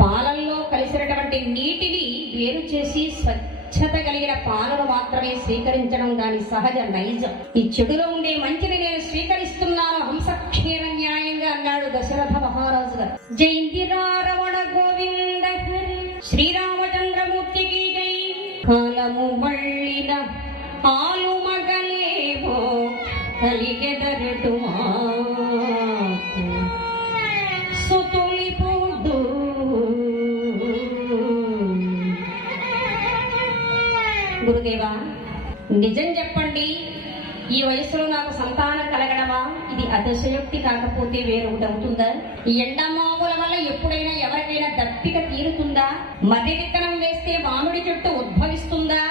పాలల్లో కలిసినటువంటి నీటిని వేరు చేసి స్వచ్ఛత కలిగిన పాలను మాత్రమే స్వీకరించడం దాని సహజ నైజం. ఈ చెడులో ఉండే మంచిని నేను స్వీకరిస్తున్నాను హంస క్షీర న్యాయంగా అన్నాడు దశరథ మహారాజు గారు. జయంతిరా రమణ గోవింద శ్రీరామచంద్రమూర్తికి జై. కాలము మళ్ళిన ఆలు మగలేవో కలిగెదరటు సుతులి పోడు. గురుదేవా, నిజం చెప్పండి, ఈ వయసులో నాకు సంతానం కలగడమా? ఇది అతిశయోక్తి కాకపోతే వేరొకటి అవుతుందా? ఈ ఎండమావుల వల్ల ఎప్పుడైనా ఎవరికైనా దప్పిక తీరుతుందా? మధ్య విత్తనం వేస్తే మామిడి చెట్టు ఉద్భవిస్తుందా?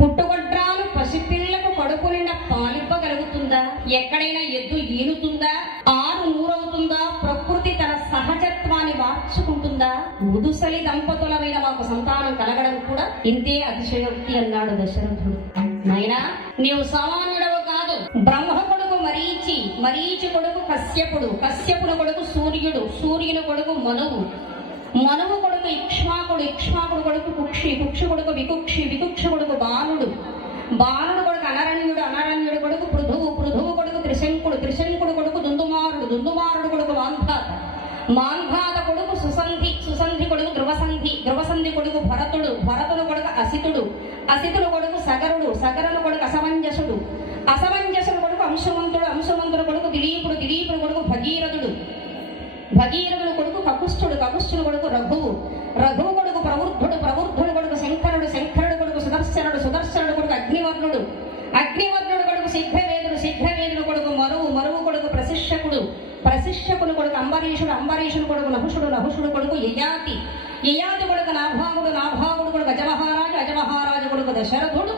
పుట్టుగొడ్రాలు పసిపిల్లకు కడుపు నిండా పాలివ్వగలుగుతుందా? ఎక్కడైనా ఎద్దు ఈనుతుందా? ఆరు నూరవుతుందా? ప్రకృతి తన సహజత్వాన్ని మార్చుకుంటుందా? ముదుసలి దంపతుల మీద మాకు సంతానం కలగడం కూడా ఇంతే అతిశయోక్తి అన్నాడు దశరథుడు. నాయనా, నీవు సామాన్యుడవు కాదు. బ్రహ్మ కొడుకు మరీచి, మరీచి కొడుకు కశ్యపుడు, కశ్యపుడు కొడుకు సూర్యుడు, సూర్యుని కొడుకు మనువు, మనువు కొడుకు ఇక్ష్వాకుడు, ఇక్ష్వాకుడు కొడుకు కుక్షి, కుక్షి కొడుకు వికుక్షి, వికుక్ష కొడుకు బాణుడు, బాణుడు కొడుకు అనరణ్యుడు, అనరణ్యుడు కొడుకు పృథువు, పృథువు కొడుకు త్రిశంకుడు, త్రిశంకుడు కొడుకు దుందుమారుడు, దుందుమారుడు కొడుకు మాంధాత, మాంధాత కొడుకు సుసంధి, సుసంధి కొడుకు ధ్రువసంధి, ధ్రువసంధి కొడుకు భరతుడు, భరతుడు కొడుకు అసితుడు, అసితుడు కొడుకు సగరుడు, సగరుడు కొడుకు అసమంజసుడు, అసమంజసుడు కొడుకు అంశమంతుడు, అంశమంతుడు కొడుకు దిలీపుడు, దిలీపుడు కొడుకు భగీరథుడు, భగీరథుడు కొడుకు కకుష్ఠుడు, కకుష్ఠుడు కొడుకు రఘువు, రఘువు కొడుకు ప్రవృద్ధుడు, ప్రవృద్ధుడు కొడుకు శంకరుడు, శంకరుడు కొడుకు సుదర్శనుడు, సుదర్శనుడు కొడుకు అగ్నివర్ణుడు, అగ్నివర్ణుడు కొడుకు శీఘ్రవేదుడు, శీఘ్రవేదుడు కొడుకు మరువు, మరువు కొడుకు ప్రశిష్యకుడు, ప్రశిష్యకుడు కొడుకు అంబరీషుడు, అంబరీషుడు కొడుకు నహుషుడు, నహుషుడు కొడుకు యయాతి, యయాతి కొడుకు నాభాగుడు, నాభాగుడు కొడుకు అజమహారాజు, అజమహారాజు కొడుకు దశరథుడు,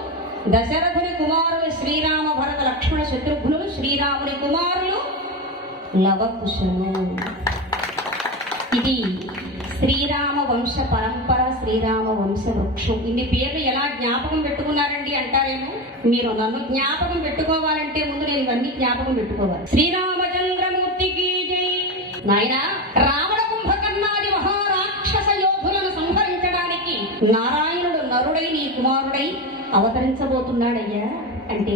దశరథుని కుమారులు శ్రీరామ భరత లక్ష్మణ శత్రుఘ్నులు, శ్రీరాముని కుమారులు లవకుశులు. ఇది శ్రీరామ వంశ పరంపర, శ్రీరామ వంశ వృక్షం. ఇన్ని పేర్లు ఎలా జ్ఞాపకం పెట్టుకున్నారండి అంటారేమో. మీరు నన్ను జ్ఞాపకం పెట్టుకోవాలంటే ముందు నేను ఇవన్నీ జ్ఞాపకం పెట్టుకోవాలి. శ్రీరామచంద్రమూర్తికి జై. నాయన, రావణ కుంభకర్ణాది మహారాక్షస యోధులను సంహరించడానికి నారాయణుడు నరుడై నీ కుమారుడై అవతరించబోతున్నాడయ్యా అంటే,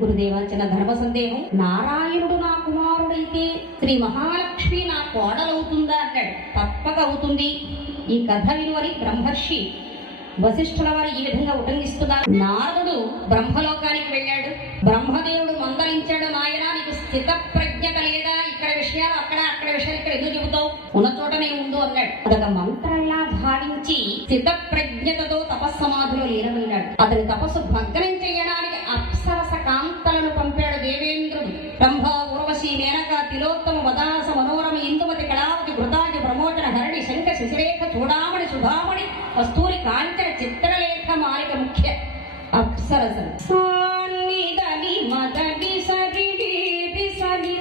గురుదేవా, చిన్న ధర్మ సందేహం. నారాయణుడు నా కుమారుడైతే శ్రీ మహాలక్ష్మి నా కోడలవుతుందా అన్నాడు. తప్పక అవుతుంది. ఈ కథ వినువని బ్రహ్మర్షి వశిష్ఠుల వారు ఈ విధంగా ఉటంకిస్తున్నారు. నారదుడు బ్రహ్మలోకానికి వెళ్ళాడు. బ్రహ్మదేవుడు మందలించాడు, నాయనా, నీకు స్థిత ప్రజ్ఞత లేదా? ఇక్కడ విషయాలు అక్కడ, అక్కడ విషయాలు ఇక్కడ ఎందుకు చెబుతావు? ఉన్న చోటనే ఉండు అన్నాడు. అదొక మంత్రంలా భావించి స్థిత ప్రజ్ఞతతో తపస్సమాధిలో లీనమైనాడు. అతని తపస్సు భగ్నం చేయడానికి అప్సరస కాంతలను పంపాడు దేవేంద్రుడు. బ్రహ్మ, ఉర్వశి, మేనక, తిలోత్తమ, వదాస, మనోరమ, ఇందుమతి, కళావతి, ఘృతాజ, ప్రమోచన, హరణి, శంఖ, శశిరేఖ, చూడామణి, సుధామణి, కస్తూరి, కాంచన, చిత్రలేఖ, మాలిక ముఖ్య అప్సరసలు. సాన్నిధని మదడి సరిడి సరి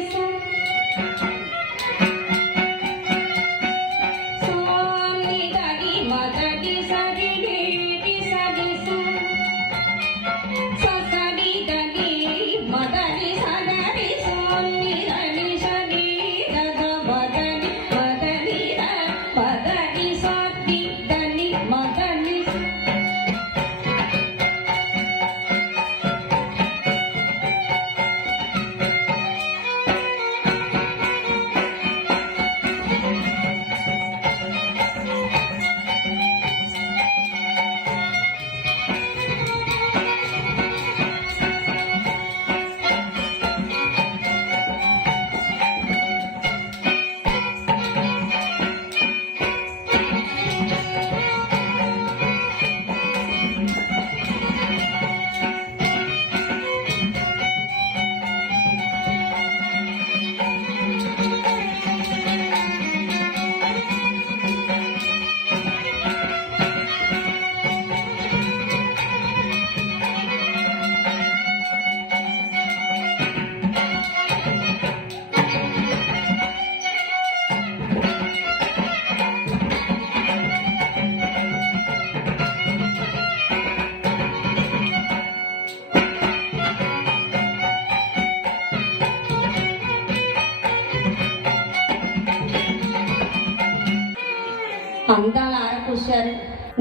అందాల ఆరపోశారు.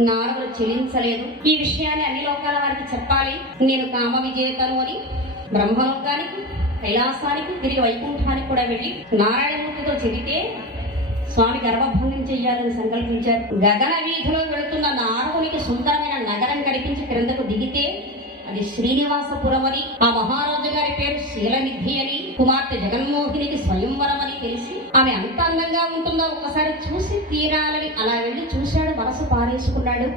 నారదుడు చెలించలేదు. ఈ విషయాన్ని అన్ని లోకాల వారికి చెప్పాలి, నేను కామ విజేతను అని బ్రహ్మలోకానికి, కైలాసానికి, తిరిగి వైకుంఠానికి కూడా వెళ్ళి నారాయణమూర్తితో చెబితే స్వామి గర్భభంగం చెయ్యాలని సంకల్పించారు. గగన వీధిలో వెళుతున్న నారదునికి సుందరమైన నగరం కనిపించి క్రిందకు దిగితే అది శ్రీనివాసపురం అని, ఆ మహారాజు గారి పేరు శీలనిధి అని, కుమార్తె జగన్మోహినికి స్వయంవరం అని తెలిసి ఆమె అంత అందంగా ఉంటుందో ఒక్కసారి చూసి తీరాలని అలా వెళ్ళి చూశాడు. మనసు పారేసుకున్నాడు,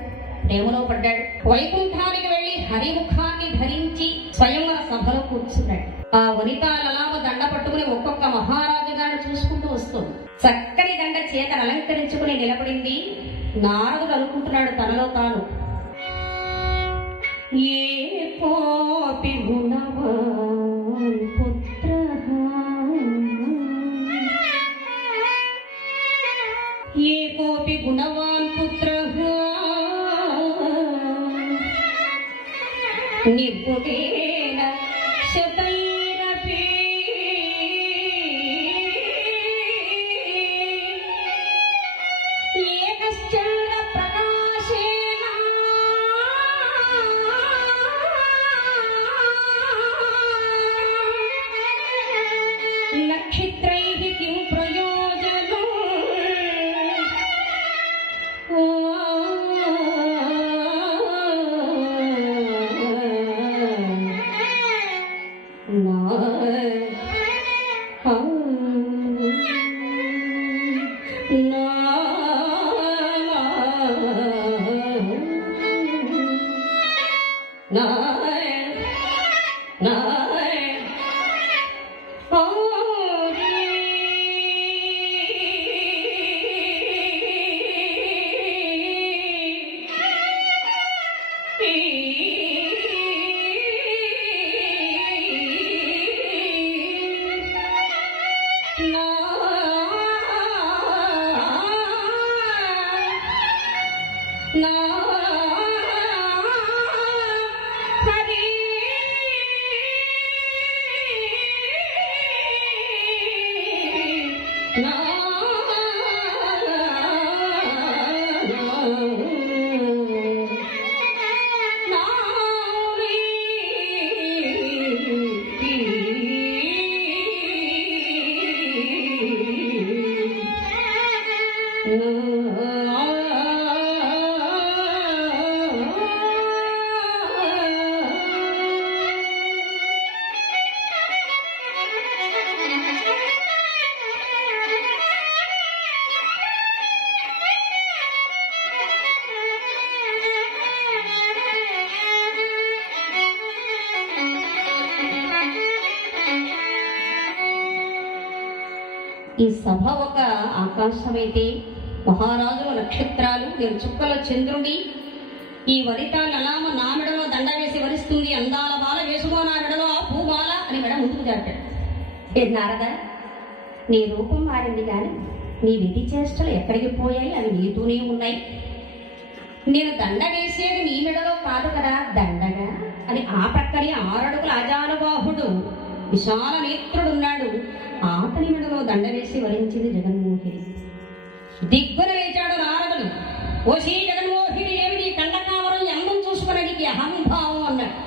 ప్రేమలో పడ్డాడు. వైకుంఠానికి వెళ్లి హరిముఖాన్ని ధరించి స్వయంవర సభలో కూర్చున్నాడు. ఆ వనిత లలామ దండ పట్టుకుని ఒక్కొక్క మహారాజు గారిని చూసుకుంటూ వస్తుంది. చక్కని దండ చేతను అలంకరించుకుని నిలబడింది. నారదుడు అనుకుంటున్నాడు తనలో తాను, ఏ కోపి గుణవాన్ పుత్రః, ఏ కోపి గుణవాన్ పుత్రః నిర్గుణేన శతైరపి ఏకశ్చంద్ర ప్రకాశేన నక్షత్రైః కిం ప్రయోజనం, ఈ సభ ఒక ఆకాశమైతే మహారాజుల నక్షత్రాలు, నేను చుక్కల చంద్రుడి, ఈ వనిత లలామ నా మెడలో దండ వేసి వరిస్తుంది, అందాల బాల వేసుకో నా మెడలో ఆ పూమాల అని మెడ ముందుకు జాటాడు. నారద, నీ రూపం మారింది కానీ నీ విధి చేష్టలు ఎక్కడికి పోయాయి? అవి నీతోనే ఉన్నాయి. నేను దండ వేసేది నీ మెడలో కాదు కదా దండగా అని ఆ ప్రక్కనే 6 అడుగుల అజానుబాహుడు విశాల నేత్రుడున్నాడు. ఆతని మెడలో దండ వేసి వరించింది జగన్మోహిని. దిగ్గున లేచాడు నారదుడు. ఓషీ జగన్మోహిని, ఏమి నీ కండకావరం అందం చూసుకుని నీకు అహంభావం అన్నాడు.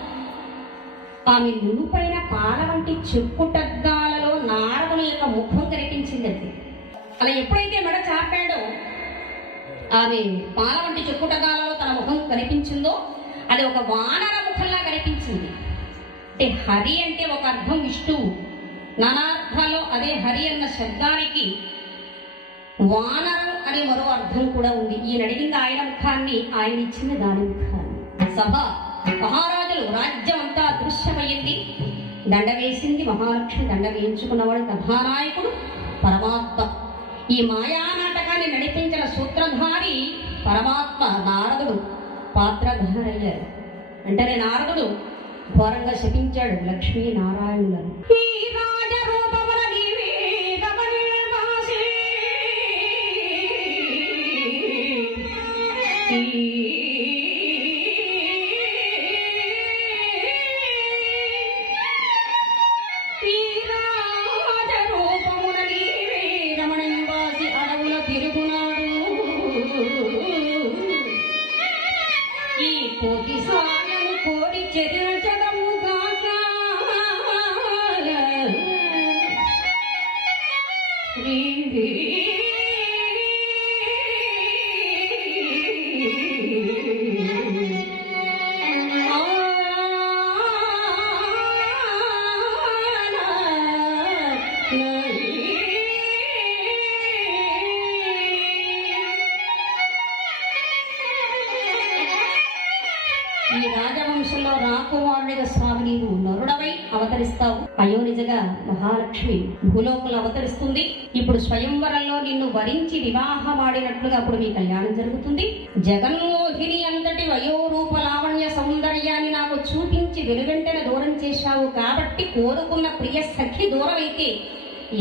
ఆమె నునుపైన పాల వంటి చెప్పుటద్దాలలో నారదుని యొక్క ముఖం కనిపించిందండి. అలా ఎప్పుడైతే మెడ చాపాడో ఆమె పాల వంటి చెప్పుటద్దాలలో తన ముఖం కనిపించిందో అది ఒక వానర ముఖంలా కనిపించింది. అంటే హరి అంటే ఒక అర్థం విష్ణువు, నానార్థాల్లో అదే హరి అన్న శబ్దానికి వానరం అనే మరో అర్థం కూడా ఉంది. ఈయన అడిగింది ఆయన ముఖాన్ని, ఆయన ఇచ్చింది దాని ముఖాన్ని. సభ మహారాజులు రాజ్యం అంతా దృశ్యమయ్యింది. దండ వేసింది మహాలక్ష్మి. దండ వేయించుకున్నవాడు కథానాయకుడు పరమాత్మ. ఈ మాయా నాటకాన్ని నడిపించిన సూత్రధారి పరమాత్మ. నారదుడు పాత్రధారయ్యారు. వెంటనే నారదుడు ఘోరంగా శపించాడు లక్ష్మీ నారాయణులను. రమణింబాసి అడవుల తిరుగునాడు ఈ రాజవంశంలో రాకుమారుడిగా స్వామి నీవు నరుడవై అవతరిస్తావు. అయోనిజగా మహాలక్ష్మి భూలోకంలో అవతరిస్తుంది. ఇప్పుడు స్వయంవరంలో నిన్ను వరించి వివాహమాడినట్లుగా అప్పుడు మీ కళ్యాణం జరుగుతుంది. జగన్మోహిని అంతటి వయోరూప లావణ్య సౌందర్యాన్ని నాకు చూపించి వెనువెంటనే దూరం చేశావు కాబట్టి కోరుకున్న ప్రియ సఖి దూరం అయితే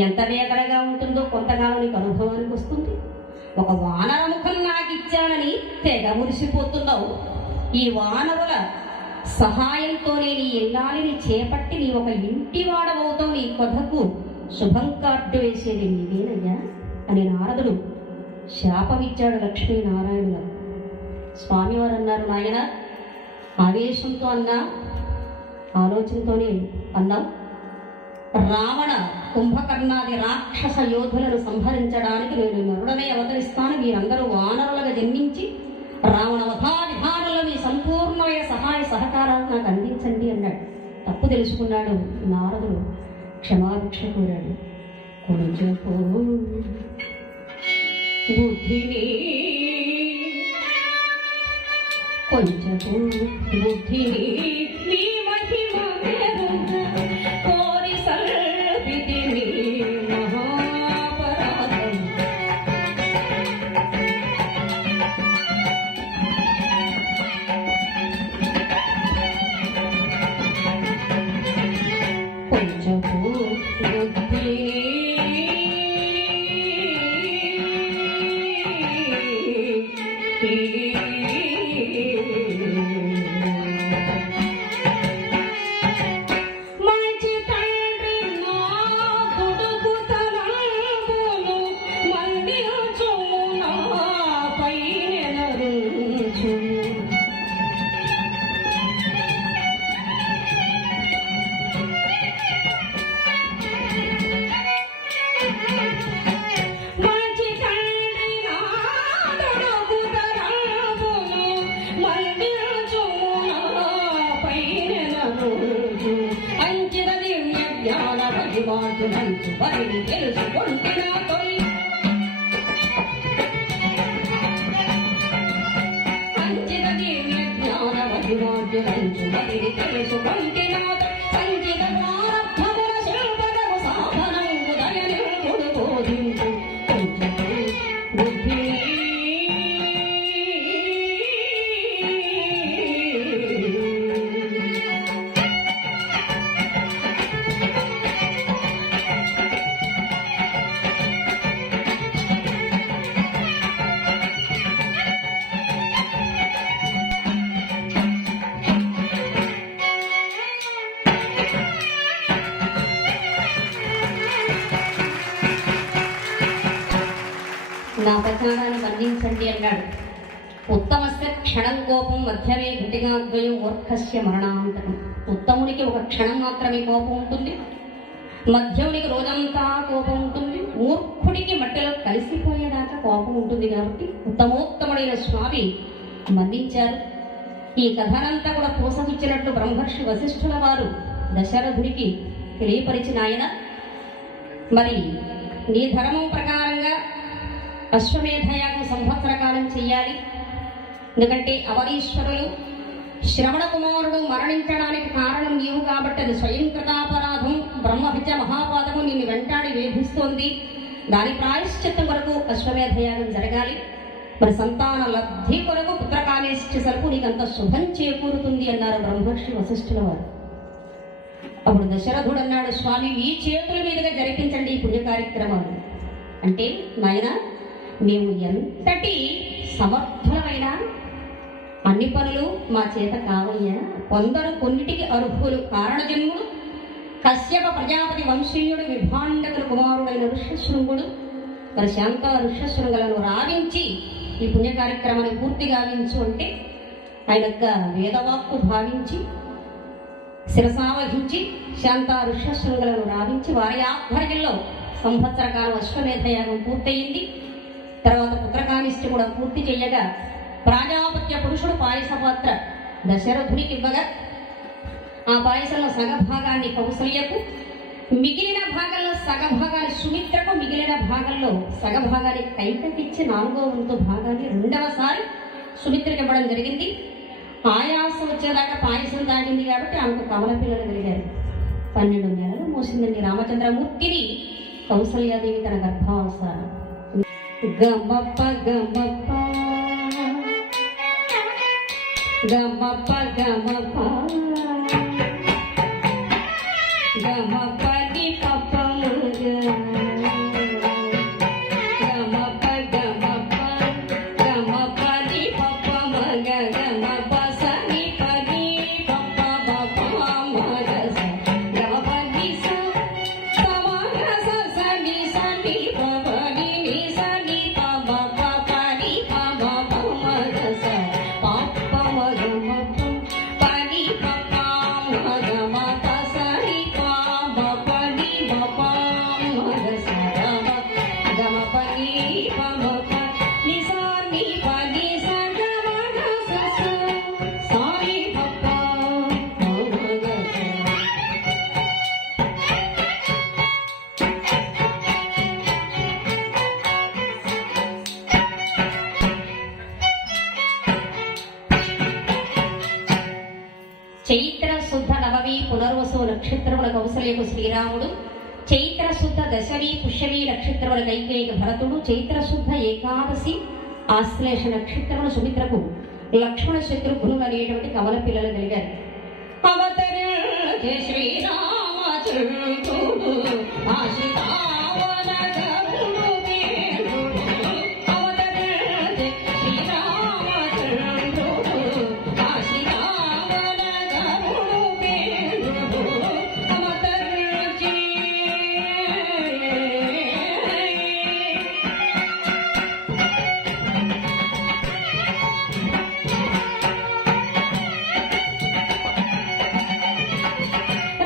ఎంత వేదనగా ఉంటుందో కొంతకాలం నీకు అనుభవానికి వస్తుంది. ఒక వానర ముఖం నాకు ఇచ్చానని తెగ మురిసిపోతున్నావు. ఈ వానరుల సహాయంతోనే నీ ఇల్లాలిని చేపట్టి నీ ఒక ఇంటి వాడవవుతావు. నీ కథకు శుభం కార్డు వేసేది నీవేనయ్యా అని నారదుడు శాపమిచ్చాడు లక్ష్మీనారాయణుల. స్వామివారు అన్నారు, నాయన ఆవేశంతో అన్నా ఆలోచనతోనే అన్నావు. రావణ కుంభకర్ణాది రాక్షస యోధులను సంహరించడానికి నేను నరుడనే అవతరిస్తాను. మీరందరూ వానరులుగా జన్మించి రావణ వధా విధానంలో మీ సంపూర్ణమైన సహాయ సహకారాలు నాకు అందించండి అన్నాడు. తప్పు తెలుసుకున్నాడు నారదుడు, క్షమాభిక్ష కోరాడు. కొంచెపు బుద్ధిని కొంచెపు బుద్ధిని నీ మహిమ కోరి సర్వితిని మహాపరాధం. కొంచెపు బుద్ధి బలిని తెలుసుకుంటున్నా తొలి పంచిత దివ్య జ్ఞాన మహిమార్జునంచు బలిని తెలుసుకుంటున్నా పంచిత ప్రారబ్ధముల శిల్పదము సాధనము దయనిర్ముడు బోధించు కొంచెపు బుద్ధి. నా ప్రచారాన్ని మన్నించండి అన్నాడు. ఉత్తమస్య క్షణం కోపం మధ్యమే ఘటికాద్వయం మూర్ఖస్య మరణాంతరం. ఉత్తమునికి ఒక క్షణం మాత్రమే కోపం ఉంటుంది, మధ్యమునికి రోజంతా కోపం ఉంటుంది, మూర్ఖుడికి మట్టిలో కలిసిపోయేదాకా కోపం ఉంటుంది. కాబట్టి ఉత్తమోత్తముడైన స్వామి మన్నించారు. ఈ కథనంతా కూడా పూసగుచ్చినట్లు బ్రహ్మర్షి వశిష్ఠుల వారు దశరథుడికి తెలియపరిచిన ఆయన, మరి నీ ధర్మం ప్రకారంగా అశ్వమేధయాగం సంవత్సర కాలం చెయ్యాలి. ఎందుకంటే అవరీశ్వరులు శ్రవణ కుమారుడు మరణించడానికి కారణం నీవు కాబట్టి అది స్వయంకృతాపరాధం, బ్రహ్మహత్య మహాపాదము నిన్ను వెంటాడి వేధిస్తోంది. దాని ప్రాయశ్చిత్తం కొరకు అశ్వమేధయాగం జరగాలి. మరి సంతాన లబ్ధి కొరకు పుత్రకామేశ్చ సల్పు నీకంత శుభం చేకూరుతుంది అన్నారు బ్రహ్మర్షి వశిష్ఠుల వారు. అప్పుడు దశరథుడు అన్నాడు, స్వామి మీ చేతుల మీదుగా జరిపించండి ఈ పుణ్య కార్యక్రమాలు. అంటే నాయన మేము ఎంతటి సమర్థులమైనా అన్ని పనులు మా చేత కావయ్యా. కొందరు కొన్నిటికి అర్హులు. కారణజన్ముడు కశ్యప ప్రజాపతి వంశీయుడు విభాండకుల కుమారుడైన ఋష్యశృంగుడు. మరి శాంత ఋష్యశృంగులను రావించి ఈ పుణ్య కార్యక్రమాన్ని పూర్తి గావించు అంటే ఆయన యొక్క వేదవాక్కు భావించి శిరసావహించి శాంత ఋష్యశృంగులను రావించి వారి ఆధ్వర్యంలో సంవత్సర కాలం అశ్వమేధ యాగం పూర్తయింది. తర్వాత పుత్రకామిష్టి కూడా పూర్తి చేయగా ప్రాజాపత్య పురుషుడు పాయస పాత్ర దశరథునికి ఇవ్వగా ఆ పాయసంలో సగభాగాన్ని కౌసల్యకు, మిగిలిన భాగంలో సగభాగాన్ని సుమిత్రకు, మిగిలిన భాగంలో సగభాగాన్ని కైకకిచ్చి 4వ వంతు భాగాన్ని రెండవసారి సుమిత్రకి ఇవ్వడం జరిగింది. ఆయాసం వచ్చేదాకా పాయసం తాగింది కాబట్టి ఆమెకు కమల పిల్లలు కలిగారు. 12 నెలలు మోసిందండి రామచంద్రమూర్తిని కౌసల్యాదేవి తన గర్భావసానం. గమప్ప గమప్ప గమప్ప గమప్ప గమప్ప ని పప్ప గమప్ప గమప్ప గమప్ప ని పప్ప మగ గమప్ప సని పని పప్ప బప్ప మగ స గమప్ప ని స సమగ స సని సని పప్ప ని ని సని పప్ప పప్ప ని పప్ప మగ స పప్ప మగ మప్ప పని పప్ప మగ మప్ప సని పప్ప పని పప్ప మగ స గమ పని పప్ప ని సని పని స గమ స స సని పప్ప మగ స. చైత్ర శుద్ధ నవమి పునర్వసు నక్షత్రముల కౌసల్యకు శ్రీరాముడు, చైత్ర శుద్ధ దశమి పుష్యమి నక్షత్రముల కైకేయికి భరతుడు, చైత్ర శుద్ధ ఏకాదశి ఆశ్లేష నక్షత్రముల సుమిత్రకు లక్ష్మణ శత్రుఘ్నులు అనేటువంటి కమల పిల్లలు కలిగారు. అవతరించే శ్రీరామచంద్రుడు ఆశితావనగరుడు వేణుడు. అవతరించే శ్రీరామచంద్రుడు ఆశితావనగరుడు వేణుడు. అవతరించే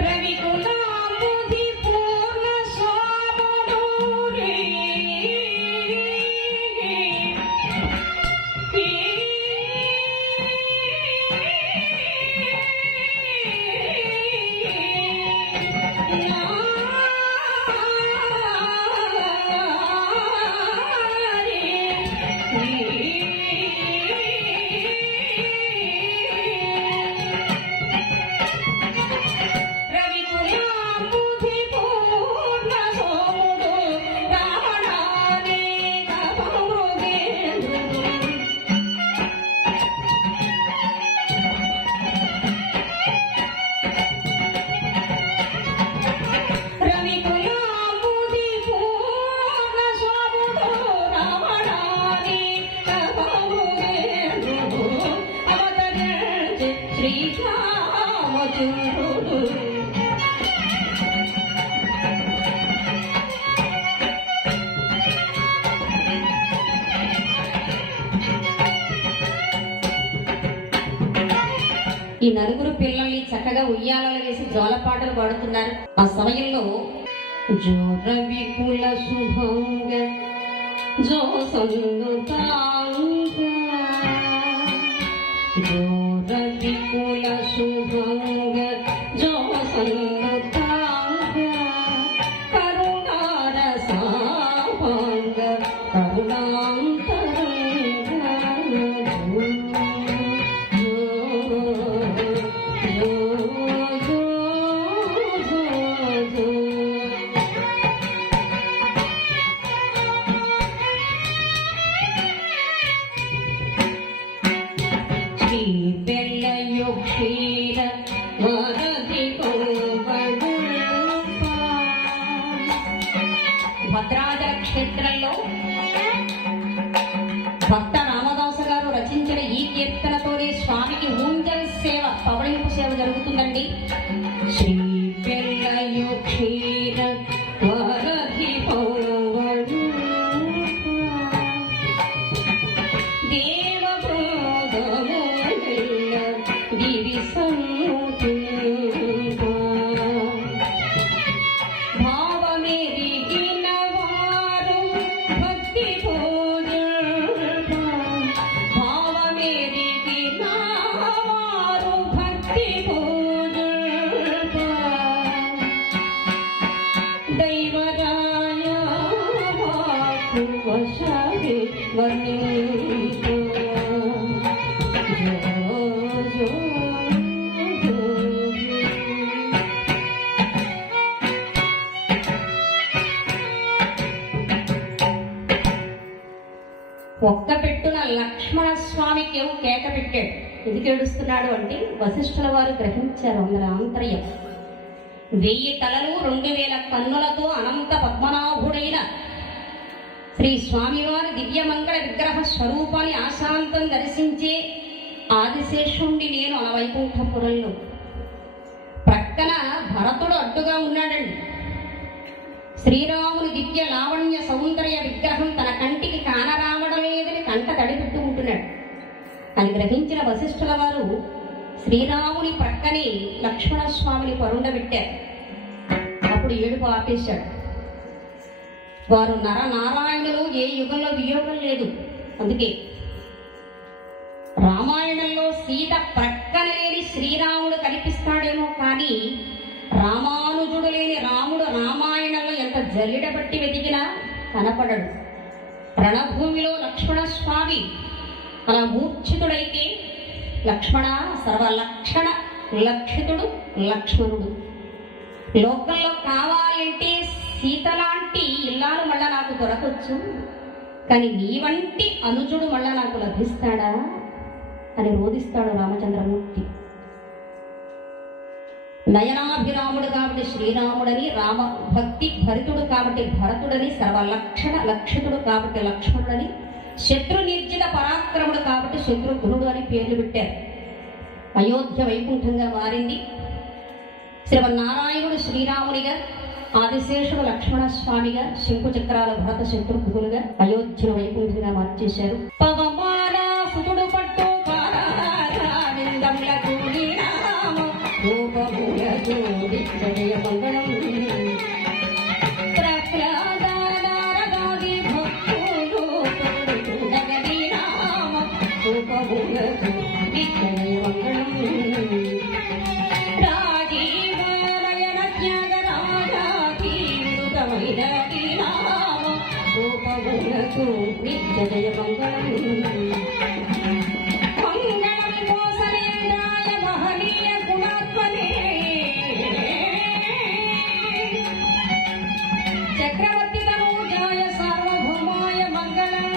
రవికులాంబుధి పూర్ణ స్వాముడు రే. రవికులాంబుధి పూర్ణ సోముడు రావణానేక మృగేంద్రుడు. రవికులాంబుధి పూర్ణ సోముడు రావణానేక మృగేంద్రుడు. అవతరించే శ్రీరామచంద్రుడు. ఈ నలుగురు పిల్లల్ని చక్కగా ఉయ్యాలలో వేసి జోలపాటలు పాడుతున్నారు. ఆ సమయంలో జోరవికుల శుభంగ జో సంతాంగ జోరవికుల శుభంగ జో సంతాంగ కరుణారసాభంగ కరుణాంతరంగ శ్రీ బెల్లయు క్షీర వరది భద్రాద్రి క్షేత్రంలో భక్త రామదాసు గారు రచించిన ఈ కీర్తనతోనే స్వామికి ఊంజల్ సేవ, పవళింపు సేవ జరుగుతుందండి. శ్రీ బెల్లయు క్షీర వరది దివి సన్నుతింప భావమెరిగిన వశాగే వర్ణింపు ఒక్క పెట్టున లక్ష్మణ స్వామికి కేక పెట్టాడు. ఎందుకు ఏడుస్తున్నాడు అంటే వశిష్ఠుల వారు గ్రహించారు అందరి ఆంతర్యం. 1000 తలలు 2000 కన్నులతో అనంత పద్మనాభుడైన శ్రీ స్వామివారి దివ్యమంగళ విగ్రహ స్వరూపాన్ని ఆశాంతం దర్శించే ఆదిశేషుణ్ణి నేను అనవైకుంఠపురంలో. ప్రక్కన భరతుడు అడ్డుగా ఉన్నాడండి. శ్రీరాముని దివ్య లావణ్య సౌందర్య విగ్రహం తన కంటికి కానరావడం లేదని కంట తడిపెట్టు ఉంటున్నాడు. అది గ్రహించిన వశిష్ఠుల వారు శ్రీరాముని ప్రక్కనే లక్ష్మణస్వామిని పరుండబెట్టారు. అప్పుడు ఏడుపు ఆపేశాడు. వారు నరనారాయణులు, ఏ యుగంలో వియోగం లేదు. అందుకే రామాయణంలో సీత ప్రక్కన లేని శ్రీరాముడు కనిపిస్తాడేమో కానీ రామానుజుడు లేని రాముడు రామాయణంలో ఎంత జల్లిడబట్టి వెతికినా కనపడడు. రణభూమిలో లక్ష్మణస్వామి అలా మూర్ఛితుడైతే లక్ష్మణ సర్వలక్షణ లక్షితుడు లక్ష్మణుడు. లోకంలో కావాలంటే సీతలాంటి ఇల్లాలు మళ్ళా నాకు దొరకచ్చు, కానీ నీ వంటి అనుజుడు మళ్ళా నాకు లభిస్తాడా అని రోధిస్తాడు రామచంద్రమూర్తి. నయనాభిరాముడు కాబట్టి శ్రీరాముడని, రామ భక్తి భరితుడు కాబట్టి భరతుడని, సర్వలక్షణ లక్షితుడు కాబట్టి లక్ష్మణుడని, శత్రు నిర్జిత పరాక్రముడు కాబట్టి శత్రుఘ్నుడు అని పేర్లు పెట్టారు. అయోధ్య వైకుంఠంగా మారింది. శ్రీమన్నారాయణుడు శ్రీరామునిగా, ఆదిశేషుడు లక్ష్మణస్వామిగా, శంకు చక్రాల భరత శత్రుఘ్నులుగా అయోధ్యను వైకుంఠంగా మార్చేశారు. పవమానాసుతుడు పట్టు జయ మంగళం మంగళం కోసలేంద్రాయ మహనీయ గుణాత్మనే చక్రవర్తి తనూజాయ సార్వభౌమాయ మంగళం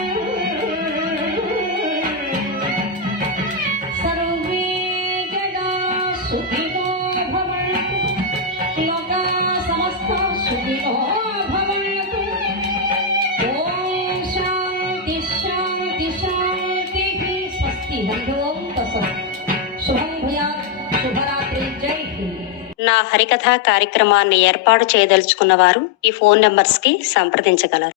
సర్వే జగా సుఖినో భవంతు లోకా సమస్త సుఖినో భవంతు. నా హరికథ కార్యక్రమాన్ని ఏర్పాటు చేయదలుచుకున్న వారు ఈ ఫోన్ నంబర్స్ కి సంప్రదించగలరు.